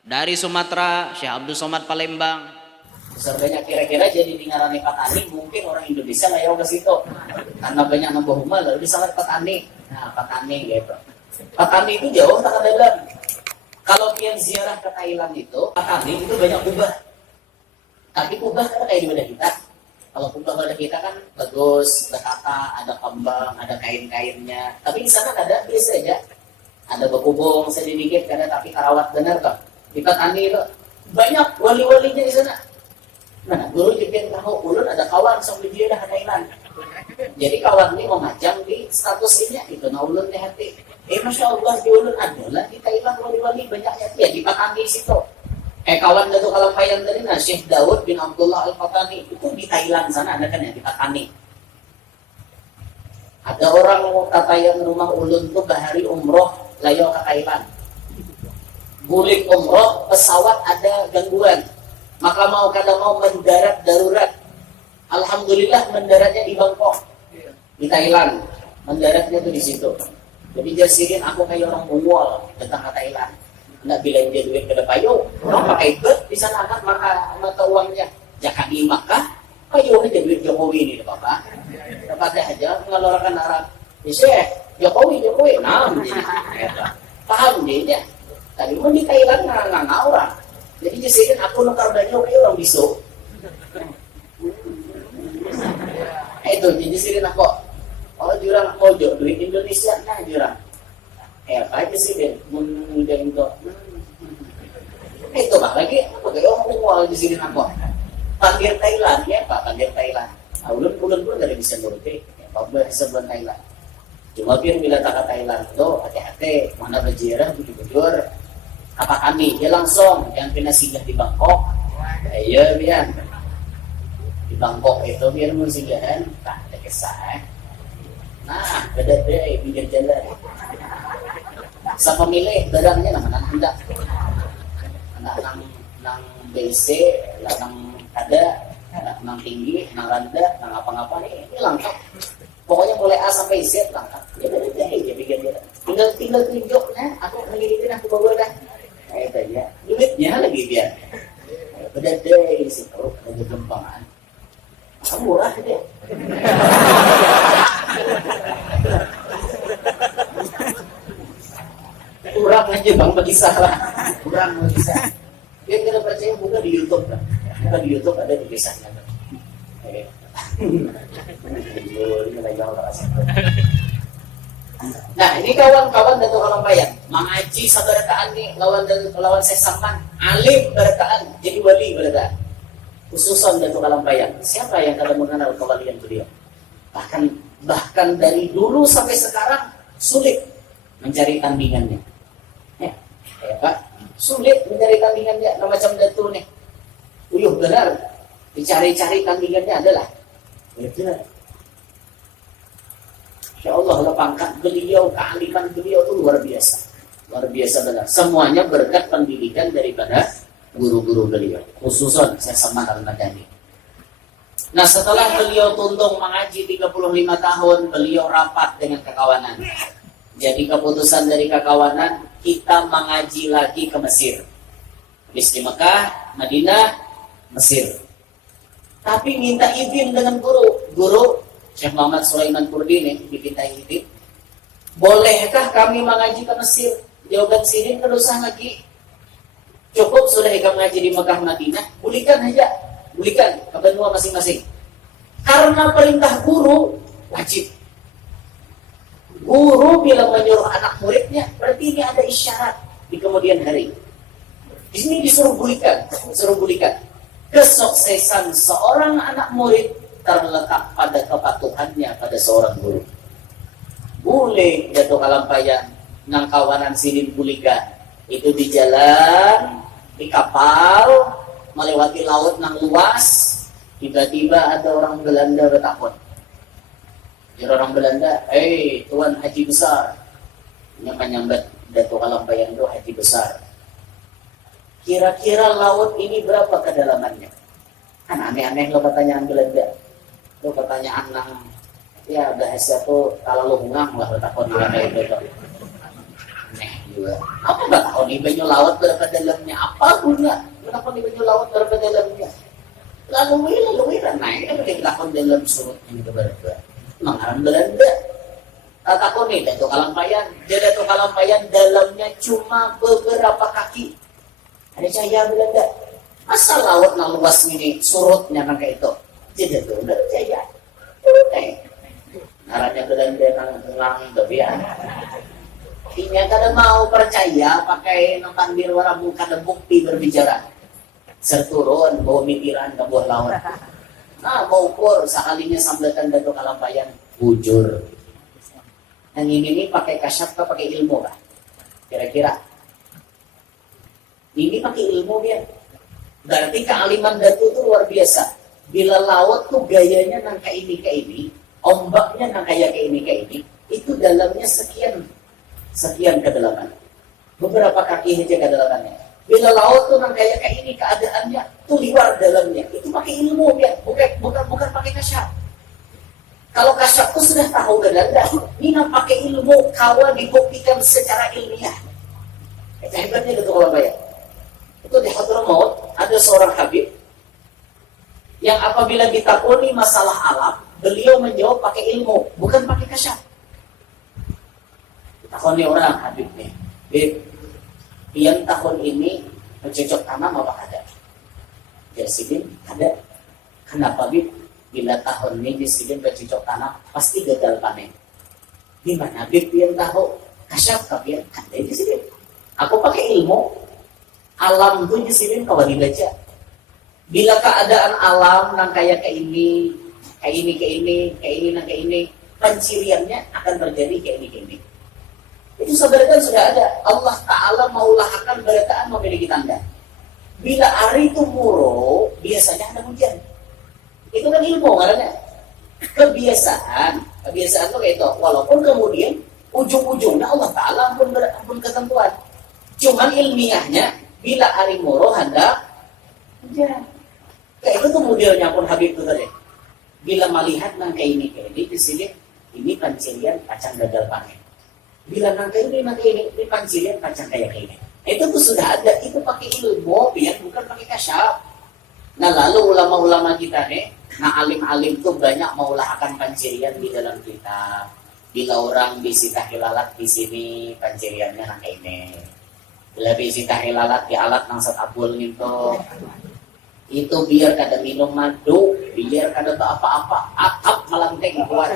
Dari Sumatera, Syekh Abdul Somad Palembang. Sebenarnya kira-kira jadi dengaran petani, mungkin orang Indonesia layau ke situ. Karena banyak nambah rumah lalu disangat petani. Nah, petani gitu. Petani itu jauh tak ada. Kalau kian ziarah ke Thailand itu, petani itu banyak kubah. Tapi kubah kan kayak di badan kita. Kalau kubah badan kita kan bagus, bertata, ada kembang, ada kain-kainnya. Tapi di sana ada biasa aja. Ada berkubung sedikit, ada tapi karawat benar kok. Di petani itu banyak wali-walinya di sana. Nah, guru juga tahu ulun ada kawan sampai dia dah Thailand. Jadi kawan ini memajang di status ini itu, nah ulun di hati. Masya Allah di ulun adalah di Thailand wali-wali banyaknya ya di Patani situ. Kawan Datuk Kalampayan tadi, nah Syekh Daud bin Abdullah Al-Fatani itu di Thailand sana ada kan ya di Patani. Ada orang kata yang rumah ulun tuh bahari umroh layo ke Thailand. Gulik umroh pesawat ada gangguan. Maka mau kada mau mendarat darurat. Alhamdulillah mendaratnya di Bangkok, di Thailand. Mendaratnya tuh di situ. Jadi jasirin aku kayak orang Mongol datang ke Thailand. Nggak bilang dia duit ke payo, orang pakai bet bisa angkat mata uangnya. Jaka di Makkah, payo aja duit Jokowi ini, Bapak. Tepatnya aja mengeluarkan Arab. Syekh, Jokowi, nah, paham dia. Tadi pun di Thailand nggak orang. Jadi jasirin aku nukar banyak kayak orang bisu. Itu jadi sirin aku. Oh jurang pojok duit Indonesia nah jurang. Apa aja sih deh mudah itu. Itu bang lagi apa kayak orang tua di sini aku. Panggil Thailand ya Pak, panggil Thailand. Ulun pun dari bisa nuruti, bahasa bulan Thailand. Cuma biar bila tak Thailand tuh hati-hati, mana berjirah bujur-bujur. Apa kami? Dia langsung yang kena singgah di Bangkok. Iya biar di Bangkok itu biar mau singgahan, tak ada kisah. Nah, beda pinggir jalan. Sa pemilih barangnya nama hendak. Nang BC, nang ada, nang tinggi, nang rendah, nang apa-apa ini lengkap. Pokoknya mulai A sampai Z lengkap. Ya beda ya pinggir jalan. Tinggal tunjuknya, aku ngiritin aku bawa dah. Itu aja. Duitnya lagi biar. Beda deh situ, ada gempangan. Murah deh. Kurang aja bang bagi salah. Kurang bagi salah. Dia tidak percaya buka di YouTube kan. Buka di YouTube ada di kisahnya kan. Nah ini kawan-kawan dari Kalampayan mengaji sabarataan nih lawan sesaman alim barataan jadi wali barataan khususan dari Kalampayan. Siapa yang kalian mengenal kewalian beliau? Bahkan dari dulu sampai sekarang sulit mencari tandingannya. Ya Pak, sulit mencari tandingannya. Macam datu nih, uyuh benar dicari-cari tandingannya adalah benar. Ya Allah, pangkat beliau, kealiman beliau itu luar biasa benar. Semuanya berkat pendidikan daripada guru-guru beliau, khususan saya sama Al-Madani. Nah setelah beliau tuntung mengaji 35 tahun, beliau rapat dengan kekawanan. Jadi keputusan dari kekawanan, kita mengaji lagi ke Mesir. Habis di Mekah, Madinah, Mesir. Tapi minta izin dengan guru Syekh Muhammad Sulaiman Kurdi nih diminta izin. Bolehkah kami mengaji ke Mesir? Jawaban sini tidak usah lagi. Cukup sudah kamu mengaji di Mekah Madinah, pulihkan aja. Pulihkan ke benua masing-masing. Karena perintah guru wajib. Guru bila menyuruh anak muridnya, berarti ini ada isyarat di kemudian hari. Di sini disuruh pulihkan. Kesuksesan seorang anak murid terletak pada kepatuhannya pada seorang guru. Boleh jatuh Kalampayan nang kawanan sidin pulihkan itu di jalan, di kapal melewati laut nang luas, tiba-tiba ada orang Belanda bertakun. Jadi orang Belanda, Tuan Haji Besar, nyambat Datuk Kalampayan itu Haji Besar. Kira-kira laut ini berapa kedalamannya? Kan aneh-aneh lo pertanyaan Belanda. Lo pertanyaan nang ya bahasa tuh kalau lo hungang lah bertakun kayak gitu. Aneh juga. Apa nggak tahu nih banyu laut berapa dalamnya? Apa punya? Kenapa nih banyu laut berapa dalamnya? Lalu naik kan bertakun dalam surut ini berapa? Mengarang Belanda. Takut nih Datuk Kalampayan. Jadi Datuk Kalampayan dalamnya cuma beberapa kaki. Ada cahaya Belanda. Masa laut nang luas ini surutnya nang kayak itu. Jadi itu udah cahaya. Naranya Belanda nang bebian. Ini kada mau percaya pakai nonton bir warna bukan ada bukti berbicara. Serturun bawa mikiran ke buah laut. Nah mau ukur sekalinya sambatan Datuk Kalampayan bujur. Dan ini pakai kasyaf atau pakai ilmu lah? Kira-kira. Ini pakai ilmu dia. Berarti kealiman Datu itu luar biasa. Bila laut tuh gayanya nang kayak ini, ombaknya nang kayak ini, itu dalamnya sekian kedalaman. Beberapa kaki aja kedalamannya. Bila laut tuh nang kayak ini keadaannya tuh luar dalamnya. Itu pakai ilmu dia, bukan pakai kasyaf. Kalau kasyaf tuh sudah tahu Belanda, ini nang pakai ilmu kawan dibuktikan secara ilmiah. Itu hebatnya gitu kalau bayar. Itu di Hadramaut ada seorang habib yang apabila ditakuni masalah alam, beliau menjawab pakai ilmu, bukan pakai kasyaf. Ditakuni orang habib nih, yang tahun ini mencocok tanam apa ada? Ya sidin ada. Kenapa bib? Bila tahun ini sidin bercocok tanam pasti gagal panen. Gimana bib yang tahu? Kasyaf tapi ada di sini. Aku pakai ilmu. Alam itu nyisirin kalau dibaca. Bila keadaan alam nang kayak ini, nang kayak ini, penciriannya akan terjadi kayak ini. Itu sebenarnya sudah ada. Allah Ta'ala maulahakan berataan memiliki tanda. Bila hari itu muruk, biasanya ada hujan. Itu kan ilmu karena kebiasaan itu kayak itu. Walaupun kemudian ujung-ujungnya Allah Ta'ala ampun ketentuan. Cuman ilmiahnya bila hari muruk hendak hujan. Kayak itu tuh modelnya pun Habib itu tadi. Bila melihat nang kayak ini di sini ini pancirian kacang gagal panen. Bila nang kayak ini pancirian kacang kayak ini. Itu tuh sudah ada, itu pakai ilmu biar bukan pakai kasyaf. Nah lalu ulama-ulama kita nih, nah alim-alim tuh banyak maulahkan pancirian di dalam kitab. Bila orang bisi tahilalat di sini panciriannya nang kayak ini. Bila bisi tahilalat di alat nang setabul gitu. Itu biar kada minum madu, biar kada apa-apa, atap melanteng kuat.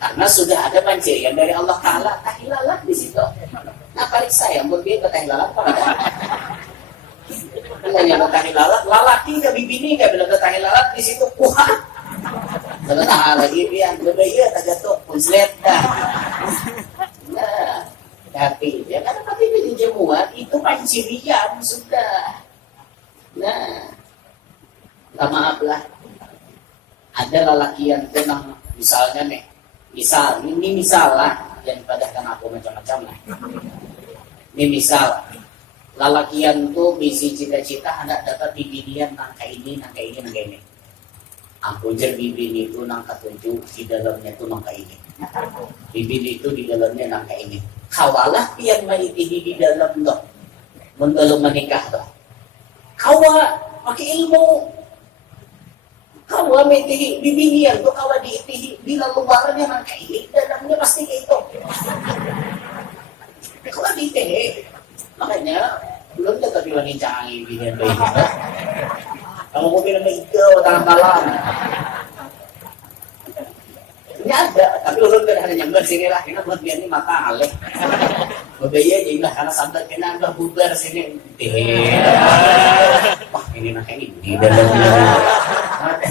Karena sudah ada pancirian dari Allah Ta'ala, tahilalat di situ. Nah, paling saya mau dia ke tahilalat apa ada? Kalau yang tahilalat, lalaki ke bibini ke bilang ke tahilalat di situ kuat. Nah, lagi dia berbaya tak jatuh punslet dah. Nah, tapi ya karena pasti di jemuan itu pancirian sudah. Nah, maaf lah. Ada lelakian tuh nang misalnya nih, misal lah, yang padahkan aku macam-macam lah. Ini misal, lelakian tuh bisi cita-cita hendak dapat bibinian nang kayak ini. Aku jer bibini itu nang ketujuh di dalamnya tuh nang kayak ini. Bibini itu di dalamnya nang kayak ini. Kawalah pian maitihi di dalam tuh, belum menikah tuh. Kawa pakai ilmu, kawa metihi bibinian tuh kawa diitihi bila luarannya nang kayak ini, dalamnya pasti kayak itu. Kawa diitihi, makanya belum jatuh di wanita angin bibinian bayi kita. Kamu mau bilang hijau tangan malam. Ini ada, tapi ulun kan hanya nyamber sini lah, kita buat biar ini mata aleh. Budaya jinglah karena sampai kena anggap bubar sini. Wah ini nak ini di dalamnya.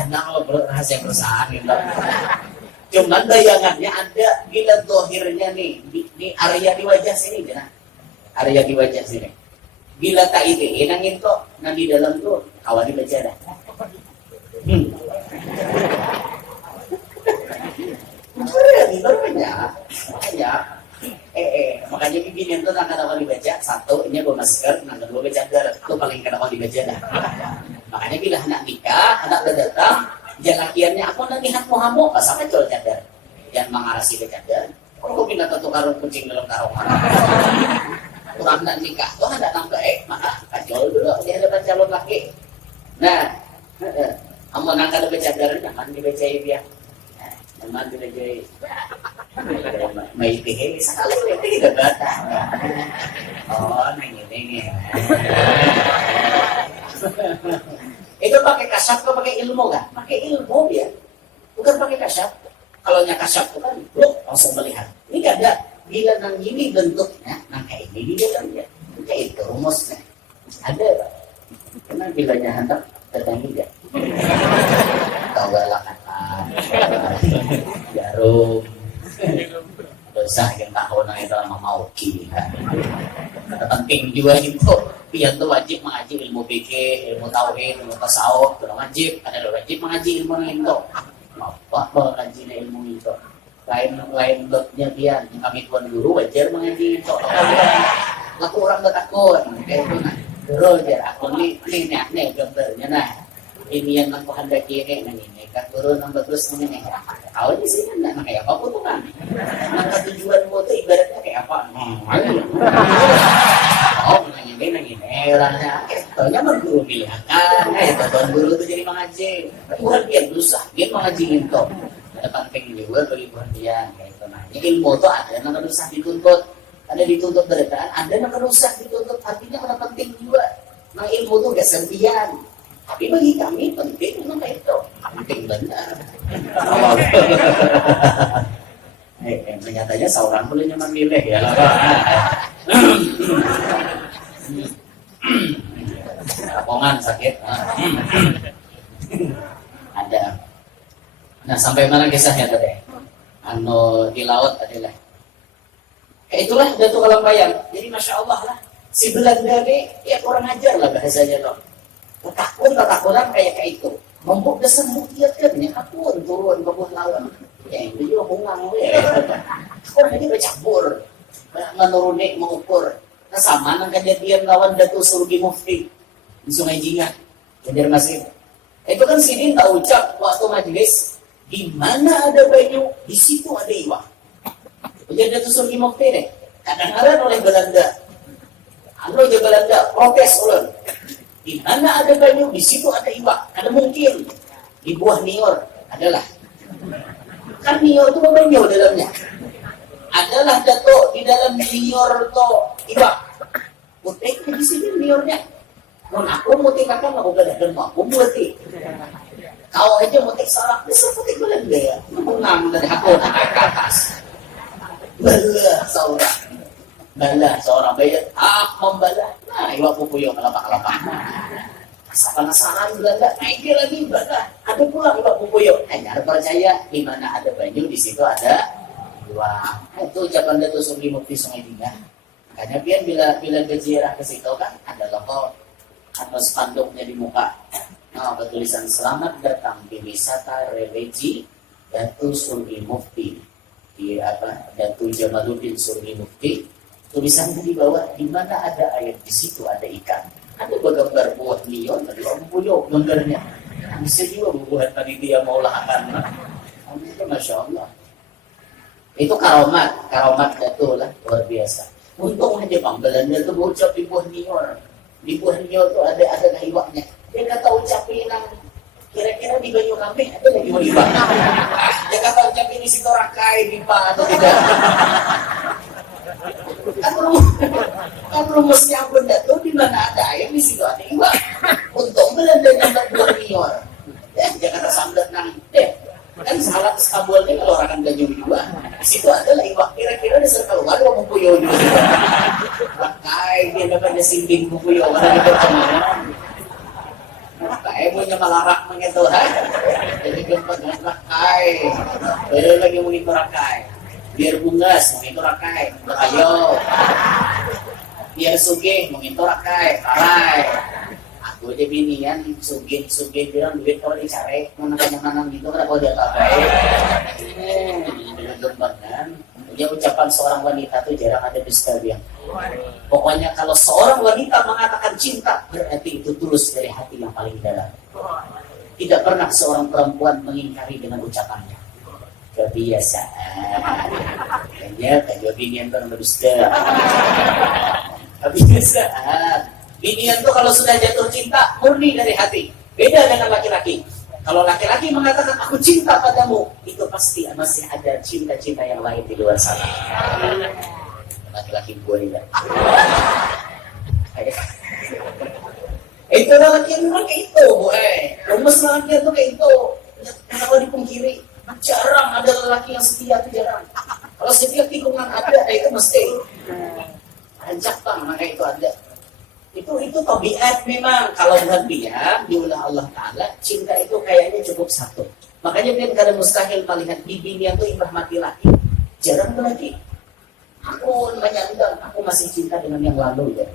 Nah kalau rahasia perusahaan itu. Cuman bayangannya ada bila dohirnya nih di area di wajah sini, nah area di wajah sini. Bila tak ini nangin kok, nah di dalam tuh kawan dibaca dah. Makanya bimbingan itu nang kadang dibaca satu ini gue masker, nang kedua baca cadar itu paling kadang dibaca dah. Makanya bila anak nikah, anak berdatang, jalakiannya aku nanti hak muhamu pas apa jual cadar, jangan mengarasi ke cadar. Kalau gue pindah tentu karung kucing dalam karung orang nak nikah tuh hendak nambah maka kacol dulu di hadapan calon laki. Nah, kamu nang kada baca cadar jangan dibaca dia. Teman tidak jadi maitihi sekali itu tidak bata. Oh, neng. Itu pakai kasyaf atau pakai ilmu kan? Pakai ilmu dia, bukan pakai kasyaf. Kalau nya kasyaf itu kan, lu langsung melihat. Ini gak ada. Bila nang ini bentuknya, nang kayak ini dia kan dia. Kayak itu rumusnya. Ada Pak. Karena bilanya hendak datang juga. Tahu galakan jarum dosa yang tahu nang itu sama mauki kata penting juga itu pian tuh wajib mengaji ilmu fikih, ilmu tauhid, ilmu tasawuf, itu wajib ada wajib mengaji ilmu itu apa ngaji ilmu itu lain dotnya pian kami tuan guru wajar mengaji itu aku orang bertakun kayak itu nah guru jar aku nih gambarnya nah ini yang aku hendaki ini kan turun nambah terus ini kau di sini nggak kayak apa tuh kan maka tujuanmu tuh ibaratnya kayak apa oh nangin orangnya taunya mah guru bilang tuan guru itu jadi mengaji bukan dia susah dia mengaji itu ada penting juga bagi bukan dia kayak itu nah ilmu tuh ada yang nggak usah dituntut ada dituntut beritaan ada yang nggak usah dituntut artinya ada penting juga nah ilmu tuh gak sentian. Tapi bagi kami penting memang itu penting benar. Nyatanya seorang boleh nyaman milih ya. Pongan aman sakit. Ada. Nah sampai mana kisahnya tadi? Di laut adalah. Itulah Datuk Kalampayang. Jadi masya Allah lah. Si Belanda ini ya kurang ajar lah bahasanya loh. Ketakutan kayak itu. Membuk desan buktiat kan ya aku turun ke bawah laut. Ya itu juga bungang ya. Orang ini bercampur. Menuruni mengukur. Nah sama nang kejadian lawan Datuk Surgi Mufti di Sungai Jingah, Banjarmasin. Itu kan Sidin tak ucap waktu majelis, di mana ada banyu, di situ ada iwak. Jadi Datuk Surgi Mufti deh, kadang-kadang oleh Belanda. Anu aja Belanda protes ulun. Di mana ada banyu, di situ ada iwak. Ada mungkin di buah nior adalah. Kan nior itu banyu dalamnya. Adalah Datuk di dalam nior to iwak. Mutik di sini niornya. Mun aku mutik akan aku gak ada mau aku mutik. Kau aja mutik salah, bisa mutik Belanda ya. Menang dari aku ke atas. Bala seorang bayar membala. Nah, iwak pupuyo kelapa-kelapa. Asa penasaran Belanda, naik dia lagi bala. Ada pula iwak pupuyo. Hanya percaya di mana ada banyu di situ ada iwak. Itu ucapan Datuk Surgi Mufti Sungai Jingah. Makanya pian bila berziarah ke situ kan ada lokal atau spanduknya di muka. Nah, bertulisan selamat datang di wisata religi Datuk Surgi Mufti. Di Datuk Jamaluddin Surgi Mufti. Tulisannya di bawah, di mana ada air di situ ada ikan. Ada gambar buah nion, ada buyok gambarnya. Bisa juga buat panitia mau lahakan. Itu masya Allah. Itu karomat Datuk lah luar biasa. Untung aja Bang Belanda itu berucap di buah nior. Di buah nior itu ada iwaknya. Dia kata ucapin kira-kira di Banyu Kambing ada lagi mau iwak. Dia kata ucapin di situ rakai pipa atau tidak. Kan rumusnya benda tuh di mana ada air di situ ada iwak. Untung Belanda nyambat buah nior. Dia kata sambat nang kan salah kabulnya kalau orang gajah juga di situ adalah iwak kira-kira dasar keluar mau puyo juga pakai dia dapatnya simbing puyo karena itu cuman pakai punya malarak mengetu jadi gempa pakai baru lagi mau itu rakai biar bungas mau itu rakai ayo biar sugih mau itu rakai parai aku aja binian sugih bilang duit kalau dicari menang gitu kenapa dia pakai dengan gembangan dia ucapan seorang wanita tuh jarang ada dusta dia pokoknya kalau seorang wanita mengatakan cinta berarti itu tulus dari hati yang paling dalam tidak pernah seorang perempuan mengingkari dengan ucapannya kebiasaan hanya kayak binian pernah berdusta kebiasaan binian tuh kalau sudah jatuh cinta murni dari hati. Beda dengan laki-laki. Kalau laki-laki mengatakan aku cinta padamu, itu pasti masih ada cinta-cinta yang lain di luar sana. Laki-laki gue ini. Itu laki yang kayak itu, rumus laki itu kayak itu. Kenapa dipungkiri? Jarang ada lelaki yang setia itu jarang. Kalau setia tikungan ada, itu mesti. Anjak bang, maka itu ada. Itu tabiat memang kalau bukan dia diulah Allah Ta'ala cinta itu kayaknya cukup satu makanya dia kadang mustahil melihat bibi yang tuh imbah mati lagi jarang lagi aku menyandang aku masih cinta dengan yang lalu ya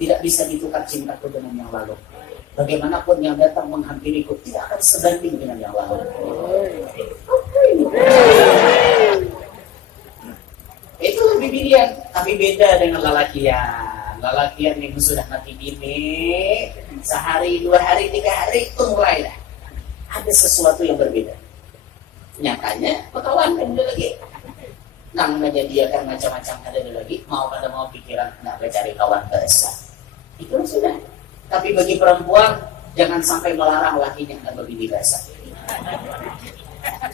tidak bisa ditukar cintaku dengan yang lalu bagaimanapun yang datang menghampiriku tidak akan sebanding dengan yang lalu itu bibian tapi beda dengan lelakian lelakian yang sudah mati dini sehari, 2 hari, 3 hari itu mulailah ada sesuatu yang berbeda nyatanya pekawan kan ada lagi nang menyediakan macam-macam ada lagi mau pikiran nak mencari kawan beresa itu sudah tapi bagi perempuan jangan sampai melarang lakinya dan berbini beresa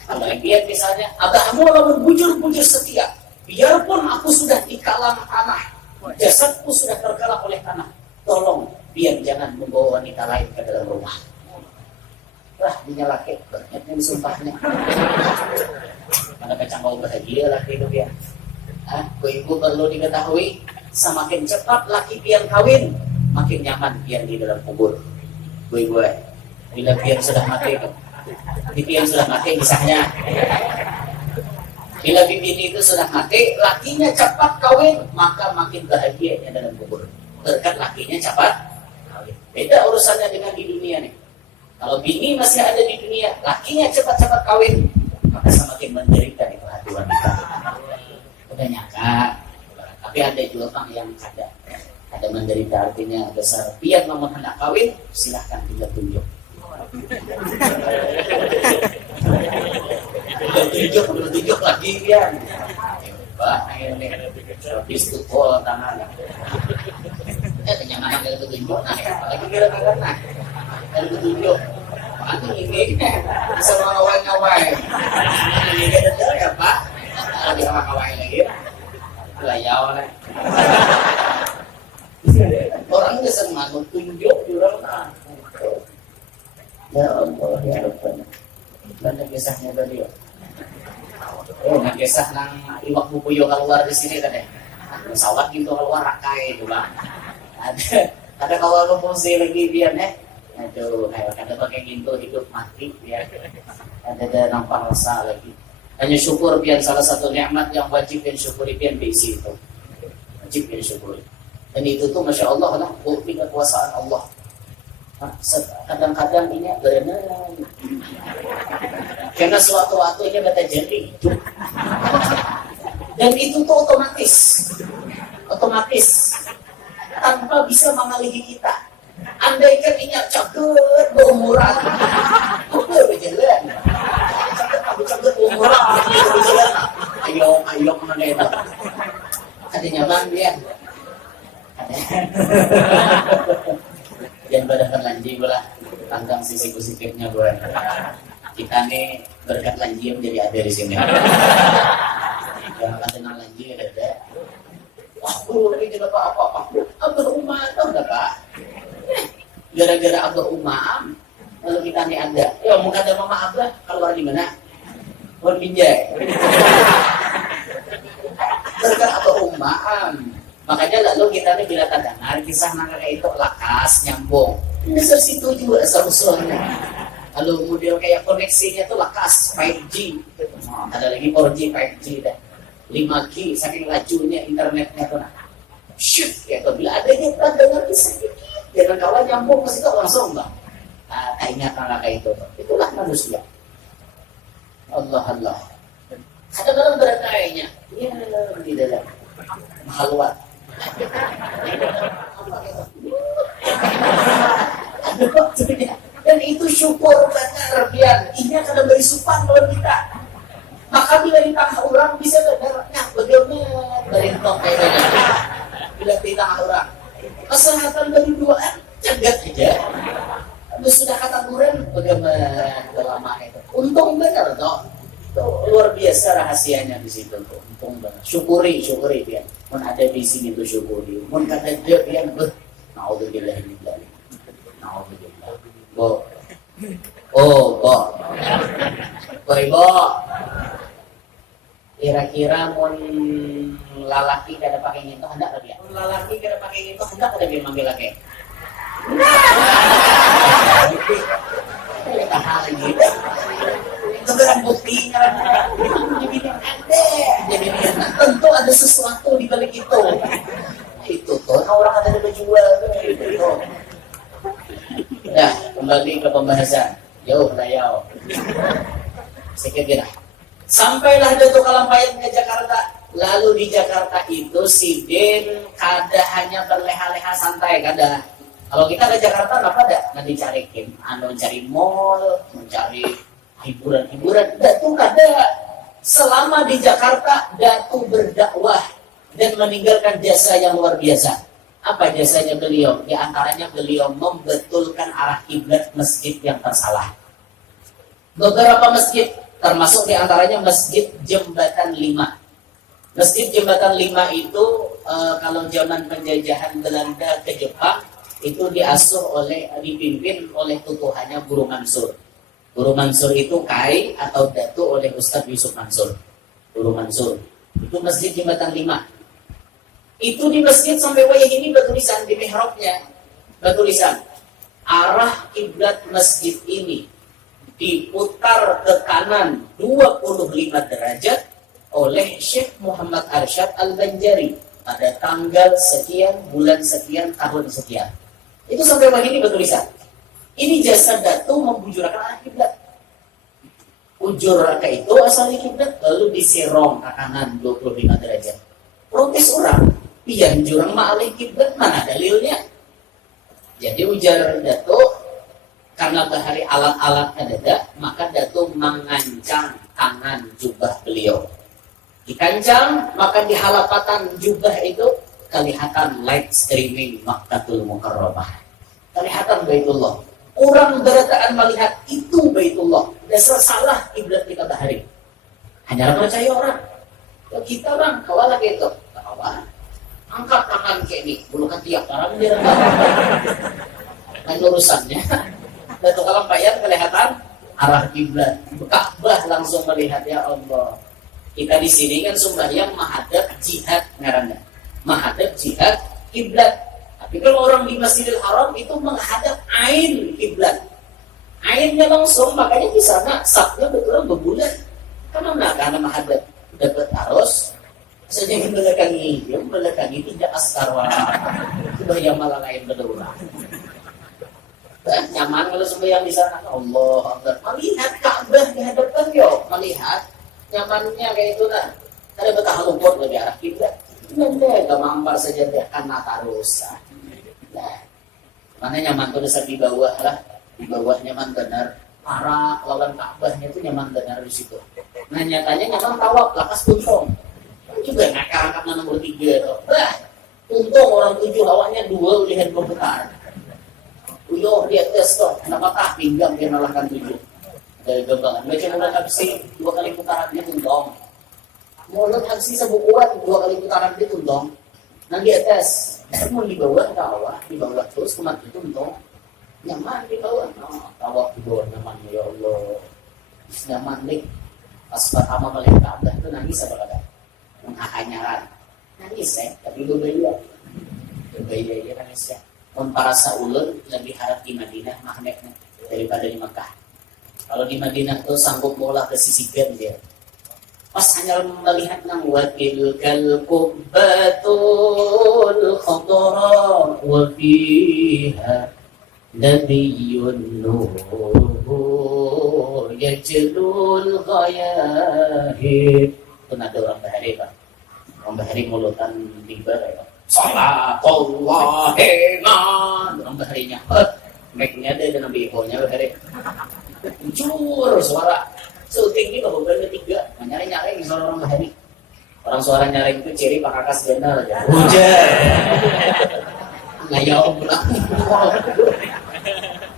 kalau impian misalnya abahmu lamun bujur setia biarpun aku sudah di kalang tanah jasadku sudah terkalap oleh tanah. Tolong, biar jangan membawa wanita lain ke dalam rumah. Lah, dinyalake, banyaknya disumpahnya. Mana kacang mau bahagia laki itu dia. Ibu perlu diketahui, semakin cepat laki pian kawin, makin nyaman pian di dalam kubur. Gue bila pian sudah mati, pian sudah mati misalnya. Bila bini itu sudah mati, lakinya cepat kawin, maka makin bahagianya dalam kubur. Berkat lakinya cepat kawin. Beda urusannya dengan di dunia nih. Kalau bini masih ada di dunia, lakinya cepat-cepat kawin, maka semakin menderita itu hati wanita. Udah nyangka, tapi ada juga bang yang ada menderita, artinya besar. Pian mau hendak kawin, silahkan tinggal tunjuk. Belum tunjuk lagi dia. Pak, ini habis itu pol tangannya. Kenyamanan dari tunjuk, nah, apalagi kira-kira nah, dari tunjuk. Aku ini bisa ngawai-ngawai. Ini ada ya Pak, lagi ngawai lagi. Layau nih. Orang bisa mengaku tunjuk juga nah. Ya Allah, ya Rabbi. Mana kisahnya tadi? Oh, nah kisah nang iwak bubuyo keluar di sini kan ya. Pesawat gitu keluar rakai itu bang. Ada kalau fungsi lagi dia nih. Aduh, kayak ada pakai gitu hidup mati ya. Ada nampak rasa lagi. Hanya syukur pian salah satu nikmat yang wajib pian syukuri pian bisi itu. Wajib pian syukuri. Dan itu tuh masya Allah lah, bukti kekuasaan Allah. Kadang-kadang ini benar karena suatu waktu ini bata jadi dan itu tuh otomatis tanpa bisa mengalihi kita. Andaikan ini caket berumuran berjalan caket berumuran berjalan ayo kemana itu ada nyaman dia dan pada lanji pula tanggang sisi positifnya buat kita nih berkat lanji menjadi ada di sini. Jangan dengan lanji ada. Wah, ini tidak apa-apa. Abah Umar tahu nggak Pak? Gara-gara Abah Umar, lalu kita nih ada. Ya mau ada Mama Abah keluar di mana? Keluar Binjai. Berkat Abah Umar. Makanya lalu kita nih bila dengar kisah naga itu lakas nyambung. Besar situ juga asal usulnya. Lalu model kayak koneksinya tuh lakas 5G. Ada lagi 4G, 5G dah. 5G saking lajunya internetnya tuh. Shoot ya tuh bila ada kita dengar kisah dikit, jangan kawan nyambung pasti tuh langsung bang. Ingat naga itu. Itulah manusia. Allah. Kadang-kadang beratainya. Ya di dalam halwat. Dan itu syukur benar biar ini akan beri supan buat kita. Maka bila di tanah orang bisa benernya bagaimana dari tongkainya. Bila di tanah orang kesehatan dari duaan cegat aja. Terus sudah kata kuren bagaimana lama itu. Untung benar toh. Tuh, luar biasa rahasianya di situ tuh. Untung banget. Syukuri dia. Mun ada di sini tuh syukuri. Mun kata dia yang naudzubillah min dzalik. Naudzubillah. Bo. Kira-kira mun lalaki kada pakai nginto hendak dia. Mun lalaki kada pakai nginto hendak kada dia manggil laki. Kita hal gitu. Itu kan buktinya jadi tentu ada sesuatu di balik itu tuh orang ada jual itu. Nah kembali ke pembahasan jauh. Sedikit gila sampailah Datuk Kalampayan ke Jakarta. Lalu di Jakarta itu si Den kada hanya berleha-leha santai kada. Kalau kita ke Jakarta apa ada nanti cariin mencari mall, mencari hiburan. Datu kada. Selama di Jakarta, Datu berdakwah dan meninggalkan jasa yang luar biasa. Apa jasanya beliau? Di antaranya beliau membetulkan arah kiblat masjid yang tersalah. Beberapa masjid, termasuk di antaranya Masjid Jembatan 5. Masjid Jembatan 5 itu kalau zaman penjajahan Belanda ke Jepang itu dipimpin oleh tutuhannya Guru Mansur. Guru Mansur itu Kai atau Datu oleh Ustadz Yusuf Mansur. Guru Mansur. Itu Masjid Jembatan 5. Itu di masjid sampai wayah ini bertulisan di mihrabnya. Bertulisan, arah kiblat masjid ini diputar ke kanan 25 derajat oleh Syekh Muhammad Arsyad Al-Banjari pada tanggal sekian, bulan sekian, tahun sekian. Itu sampai begini bertulisan. Ini jasa Datu membujurkan arah kiblat. Ujur raka itu asalnya kiblat, lalu diserong ke kanan 25 derajat. Protes orang, pian jurang ma'alih kiblat, mana dalilnya? Jadi ujar Datu, karena bahari alat-alat ada, maka Datu mengancang tangan jubah beliau. Dikancang, maka di halapatan jubah itu kelihatan light streaming Makkatul Mukarramah. Kelihatan Baitullah. Orang berataan melihat itu Baitullah. Dasar salah kiblat kita bahari. Hanya percaya orang. Ya kita bang, kawalah gitu. Kawalah. Angkat tangan kayak ini, bulu ketiak orang dia. Kan urusannya. Datu kalau bayar kelihatan arah kiblat. Ka'bah langsung melihat, ya Allah. Kita di sini kan sembahyang menghadap jihad ngarannya. Menghadap jihad kiblat. Tapi kalau orang di Masjidil Haram itu menghadap ain kiblat. Ainnya langsung, makanya di sana sapnya betul berbulan. Karena menghadap dapat arus. Saja belakangi tidak askarwa. Sembahyang malah lain berdua. Nyaman kalau sembahyang di sana. Allah Akbar. Melihat Ka'bah di hadapan yo, melihat nyamannya kayak itu lah. Ada betah lumpur lebih arah kiblat. Nanti gak mampar saja dia karena tarus. Nah, mana nyaman tuh dasar di bawah lah. Di bawah nyaman benar. Arah lawan Ka'bahnya itu nyaman benar di situ. Nah nyatanya nyaman tawaf lakas tuntung. Juga ngakak nomor 3 tuh. Bah, tuntung orang 7 awaknya 2 lihat berputar. Uyuh dia tes tuh. Kenapa pinggang dia nolakkan 7. Dari gembangan. Baca mulut habsi 2 kali putaran dia tuntung. Mulut habsi sebukuan 2 kali putaran dia tuntung. Nanti atas. Mau di bawah di bawah terus kemana tuntung. Nyaman di bawah. Nah, tawaf di bawah nyaman ya Allah. Nyaman nih. Pas pertama melihat Ka'bah itu nangis apa kata? Menghakanyaran. Nangis ya, tapi berbeda. Berbeda ya nangis ya. Memparasa ulun lebih harap di Madinah magnetnya daripada di Mekah. Kalau di Madinah tuh sanggup bola ke sisi dia. Pas hanya melihat nang wakil kal kubbatul khadra wa fiha nabiyyun nur yajlul ghayahib. Itu ada orang bahari Pak. Orang bahari mulutan tiba ya. Salatullahi orang baharinya. Mic-nya ada dan bihonya bahari. Jujur suara tinggi kalau bukan ketiga nyari suara orang bahari. Orang suara nyaring itu ciri pangkakas jenderal aja. Hujan. Ngayau pulang.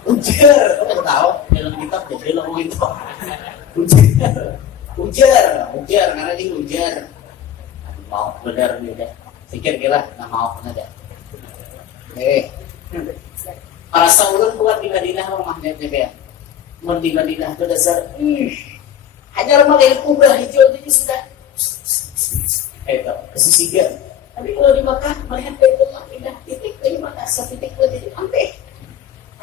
Hujan. Kamu tahu dalam kitab jadi lo itu. Hujan karena dia hujan. Mau benar juga. Pikir kira nggak mau pun ada. Para saulun kuat di Madinah rumahnya ya. Mau di Madinah itu dasar. Hanya rumah kayak kubah hijau itu sudah. Itu kesisigan. Tapi kalau di Makkah melihat itu pindah titik dari mana titik ke titik sampai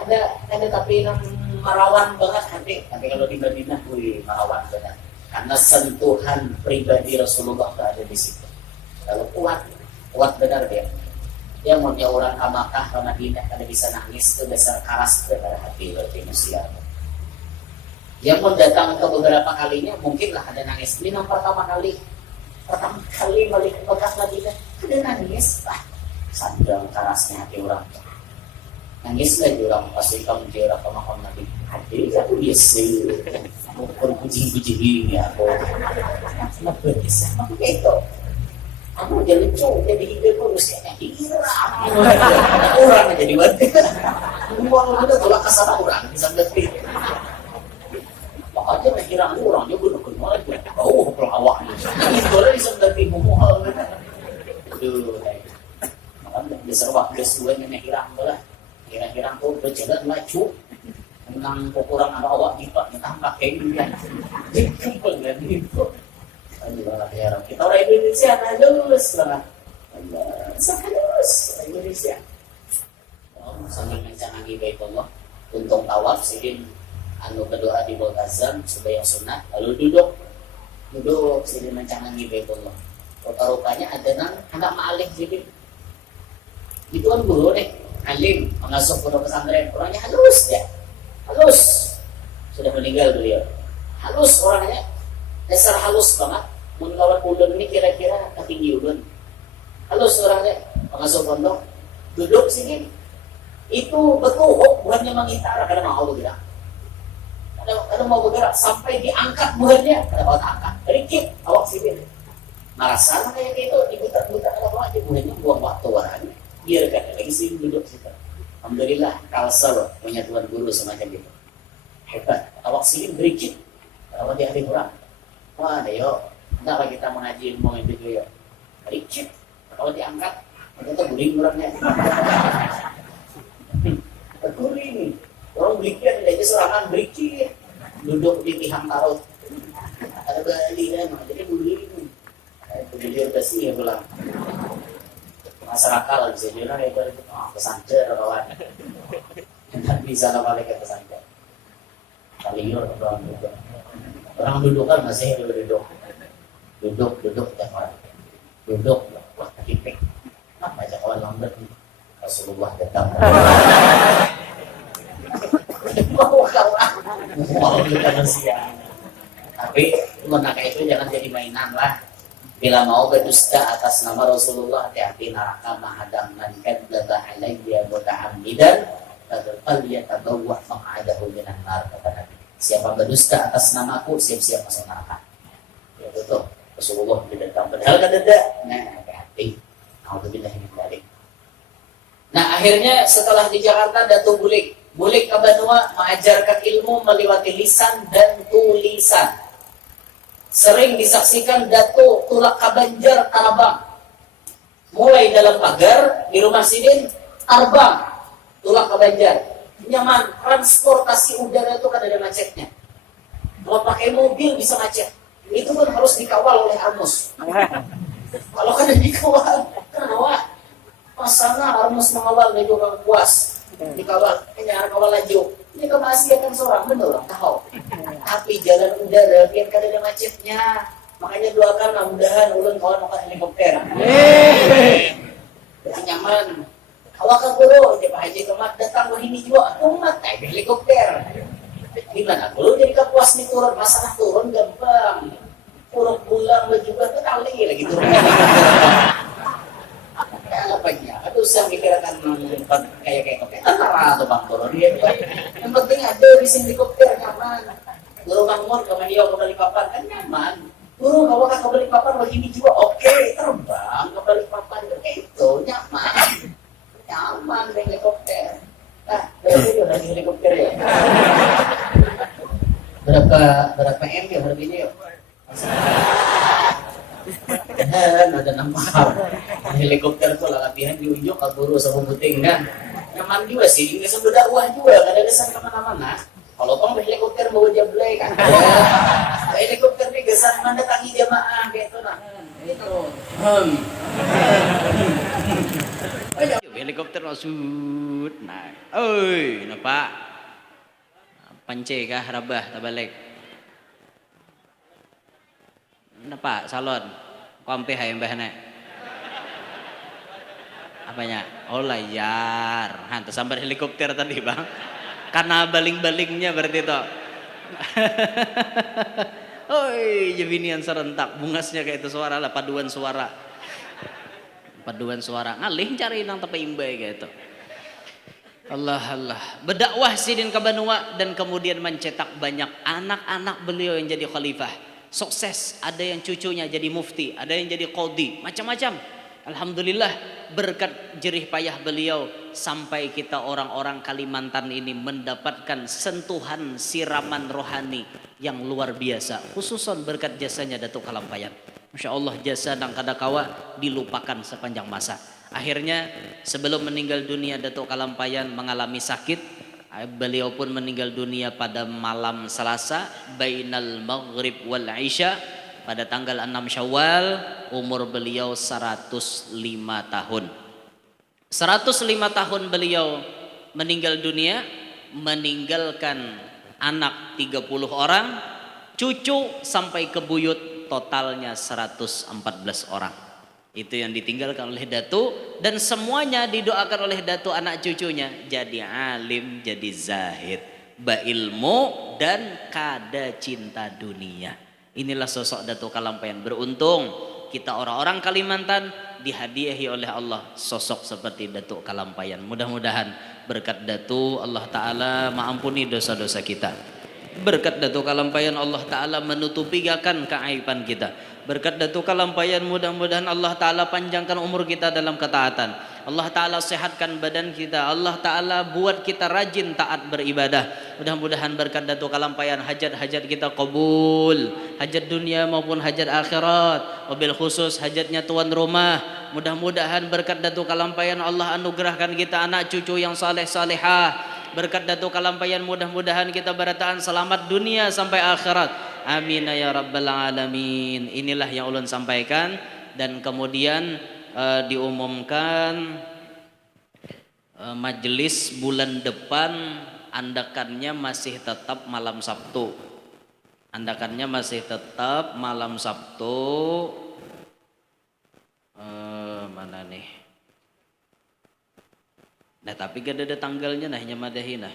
ada tapi yang merawan banget hati. Tapi kalau di Madinah, merawan banget. Karena sentuhan pribadi Rasulullah ada di situ. Kalau kuat benar dia. Dia mau orang ke Makkah ke Madinah kada bisa nangis itu dasar keras pada hati berarti manusia. Yang mau datang ke beberapa kalinya mungkinlah ada nangis. Ini yang pertama kali balik ke Mekah Madinah ada nangis. Sandang kerasnya hati orang. Nangis lagi orang pasti kamu jera ke makam Nabi. Hati aku biasa. Aku kucing-kucing ya aku. Kenapa bisa? Aku gitu. Aku jadi lucu, jadi hidup harus kayak hirang. Orang jadi wanita. Uang udah tolak kesana orang bisa ngerti. Makanya hirang orang dia benar-benar aja. Oh, pelawak. Ini boleh bisa ngerti mual. Tuh, makanya besar waktu sesuai dengan hirang lah. Hirang tuh berjalan maju. Menang kurang ada awak kita tambah kayak gini kan. Jadi pengen itu. Kita orang Indonesia lulus lah. Lulus Indonesia. sambil mencanangi Baitullah. Untung tawaf sidin anu berdoa di bawah azan sebayang sunnah, lalu duduk sidin mencanangi Baitullah. Rupa-rupanya ada anak ma'alih sidin. Itu kan guru deh, alim, mengasuh pondok pesantren, orangnya halus ya, halus. Sudah meninggal beliau, halus orangnya, dasar halus banget. Mengawal ulun ini kira-kira ketinggi ulun, halus orangnya, mengasuh pondok, duduk sini. Itu betul, buahnya mengitara karena mau bergerak. Kadang mau bergerak sampai diangkat buahnya, kada mau angkat, rikit awak sini. Merasa kayak gitu, dibuta-buta ada apa aja buahnya, buang waktu warnanya. Biarkan lagi sini duduk situ. Alhamdulillah, kalsel punya tuan guru semacam itu. Hebat, awak sini berikit, kalau di hati kurang. Wah, ayo, kenapa kita mengaji ilmu itu juga? Berikit, kalau diangkat, kita guring kurangnya. Berguring, orang berikit, ada serangan berikit, duduk di pihak tarot. Ada bali kan, jadi guring. Itu jujur bersih ya pulang. Masyarakat kalau bisa jual itu pesancer kawan. Tidak bisa nama mereka pesancer. Kaliur orang duduk. Orang duduk kan masih duduk tiap orang. Duduk, wah kipik. Apa aja kawan lambat nih. Rasulullah datang. Mau kawan, mau kita manusia. Tapi menakai itu jangan jadi mainan lah. Bila mau berdusta atas nama Rasulullah, hati-hati neraka mahadam man kadzdzaba alayya muta'ammidan fal yatabawwa maq'adahu minan nar, kata Nabi. Siapa berdusta atas namaku, siap-siap masuk neraka. Ya betul. Rasulullah datang padahal kada. Nah, hati-hati. Alhamdulillah min dzalik. Nah, akhirnya setelah di Jakarta Datuk Bulik ke Banua mengajarkan ilmu melewati lisan dan tulisan. Sering disaksikan Datuk tulak ke Banjar terbang. Mulai dalam pagar di rumah sidin, terbang tulak ke Banjar. Nyaman, transportasi udara itu kan ada macetnya. Mau pakai mobil bisa macet. Itu pun harus dikawal oleh Armus. Kalau kan dikawal, kenapa? Pasana Armus mengawal dari orang puas. Dikawal, hanya kawal laju. Ini kemaksiatan seorang, benar orang tahu. Tapi jalan udara biar kada ada macetnya. Makanya doakan mudah-mudahan ulun kawan makan helikopter. Nyaman. Awak kan guru, dia Pak Haji Kemat datang ke sini juga, umat naik helikopter. Gimana guru jadi kepuas nih turun, masalah turun gampang. Turun pulang juga kali lagi turun. Apanya? Aduh, saya mikirkan kayak helikopter. Antara atau bang turun dia. Yang penting ada di sini helikopter nyaman. Guru bangun ke Mahiau ke Balikpapan kan nyaman. Guru kalau ke Balikpapan begini juga oke, terbang ke Balikpapan itu nyaman. Nyaman di helikopter. Nah, udah di helikopter ya. Berapa M ya berapa ini ya? Ada nampak helikopter tuh latihan di ujung ke guru sama puting kan. Nyaman juga sih, nggak sambil dakwah juga, nggak ada kesan kemana-mana. Kalau tong helikopter bawa jablay kan, helikopter nih kesan mendatangi jamaah gitu nah. Itu. Helikopter maksud. Nah, oi, napa? Pance kah rabah tabalik. Napa salon? Kompe hayang bahana. Apanya? Oh layar. Hantu sambar helikopter tadi, Bang. Karena baling-balingnya berarti itu. Oi, jebinian serentak, bungasnya kayak itu suara lah, paduan suara. Paduan suara ngalih cari nang tepi imbai gitu. Allah. Berdakwah sidin ke Banua dan kemudian mencetak banyak anak-anak beliau yang jadi khalifah. Sukses, ada yang cucunya jadi mufti, ada yang jadi qadhi, macam-macam. Alhamdulillah berkat jerih payah beliau sampai kita orang-orang Kalimantan ini mendapatkan sentuhan siraman rohani yang luar biasa, khususon berkat jasanya Datuk Kalampayan. Masya Allah, jasa nang kadakawa dilupakan sepanjang masa. Akhirnya sebelum meninggal dunia Datuk Kalampayan mengalami sakit. Beliau pun meninggal dunia pada malam Selasa bainal maghrib wal isya pada tanggal 6 Syawal. Umur beliau 105 tahun. 105 tahun beliau meninggal dunia, meninggalkan anak 30 orang, cucu sampai ke buyut, totalnya 114 orang. Itu yang ditinggalkan oleh Datu, dan semuanya didoakan oleh Datu anak cucunya jadi alim, jadi zahid, bailmu dan kada cinta dunia. Inilah sosok Datu Kalampayan. Beruntung kita orang-orang Kalimantan dihadiahi oleh Allah sosok seperti Datu Kalampayan. Mudah-mudahan berkat Datu Allah Ta'ala mengampuni dosa-dosa kita. Berkat Datu Kalampayan Allah Ta'ala menutupikan keaiban kita. Berkat Datu Kalampayan mudah-mudahan Allah Ta'ala panjangkan umur kita dalam ketaatan. Allah Ta'ala sehatkan badan kita. Allah Ta'ala buat kita rajin taat beribadah. Mudah-mudahan berkat Datu Kalampayan hajat-hajat kita kabul, hajat dunia maupun hajat akhirat, wabil khusus hajatnya tuan rumah. Mudah-mudahan berkat Datu Kalampayan Allah anugerahkan kita anak cucu yang saleh salehah. Berkat Datu Kalampayan mudah-mudahan kita bertahan selamat dunia sampai akhirat. Amin ya rabbal alamin. Inilah yang ulun sampaikan, dan kemudian diumumkan majelis bulan depan andakannya masih tetap malam Sabtu. Andakannya masih tetap malam Sabtu. Mana nih? Nah tapi gak ada tanggalnya nah nyamadahin nah.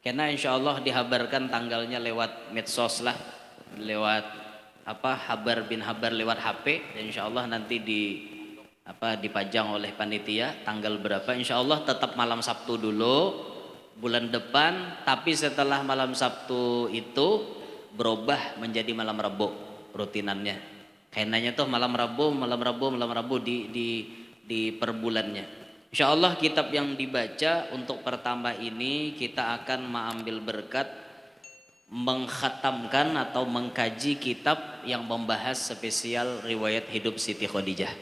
Karena insya Allah dihabarkan tanggalnya lewat medsos lah, lewat habar bin habar lewat HP, dan insya Allah nanti dipajang oleh panitia tanggal berapa. Insya Allah tetap malam Sabtu dulu bulan depan, tapi setelah malam Sabtu itu berubah menjadi malam Rabu rutinannya. Kainanya tuh malam Rabu di per bulannya. Insya Allah kitab yang dibaca untuk pertama ini kita akan mengambil berkat mengkhatamkan atau mengkaji kitab yang membahas spesial riwayat hidup Siti Khadijah.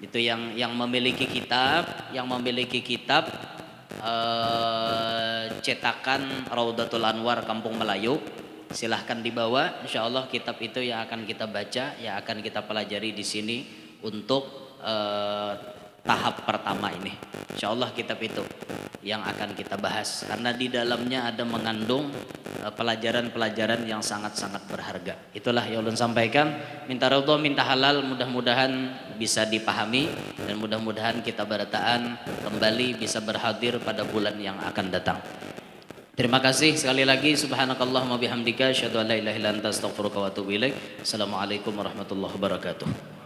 Itu yang memiliki kitab cetakan Raudatul Anwar Kampung Melayu, silahkan dibawa. Insya Allah kitab itu yang akan kita baca, yang akan kita pelajari di sini untuk tahap pertama ini. Insya Allah kitab itu yang akan kita bahas, karena di dalamnya ada mengandung pelajaran-pelajaran yang sangat-sangat berharga. Itulah yang ulun sampaikan. Minta ridho, minta halal, mudah-mudahan bisa dipahami, dan mudah-mudahan kita bertaan kembali bisa berhadir pada bulan yang akan datang. Terima kasih sekali lagi. Subhanakallahumma bihamdika asyhadu an la ilaha illa anta astaghfiruka wa atubu ilaik. Assalamualaikum warahmatullahi wabarakatuh.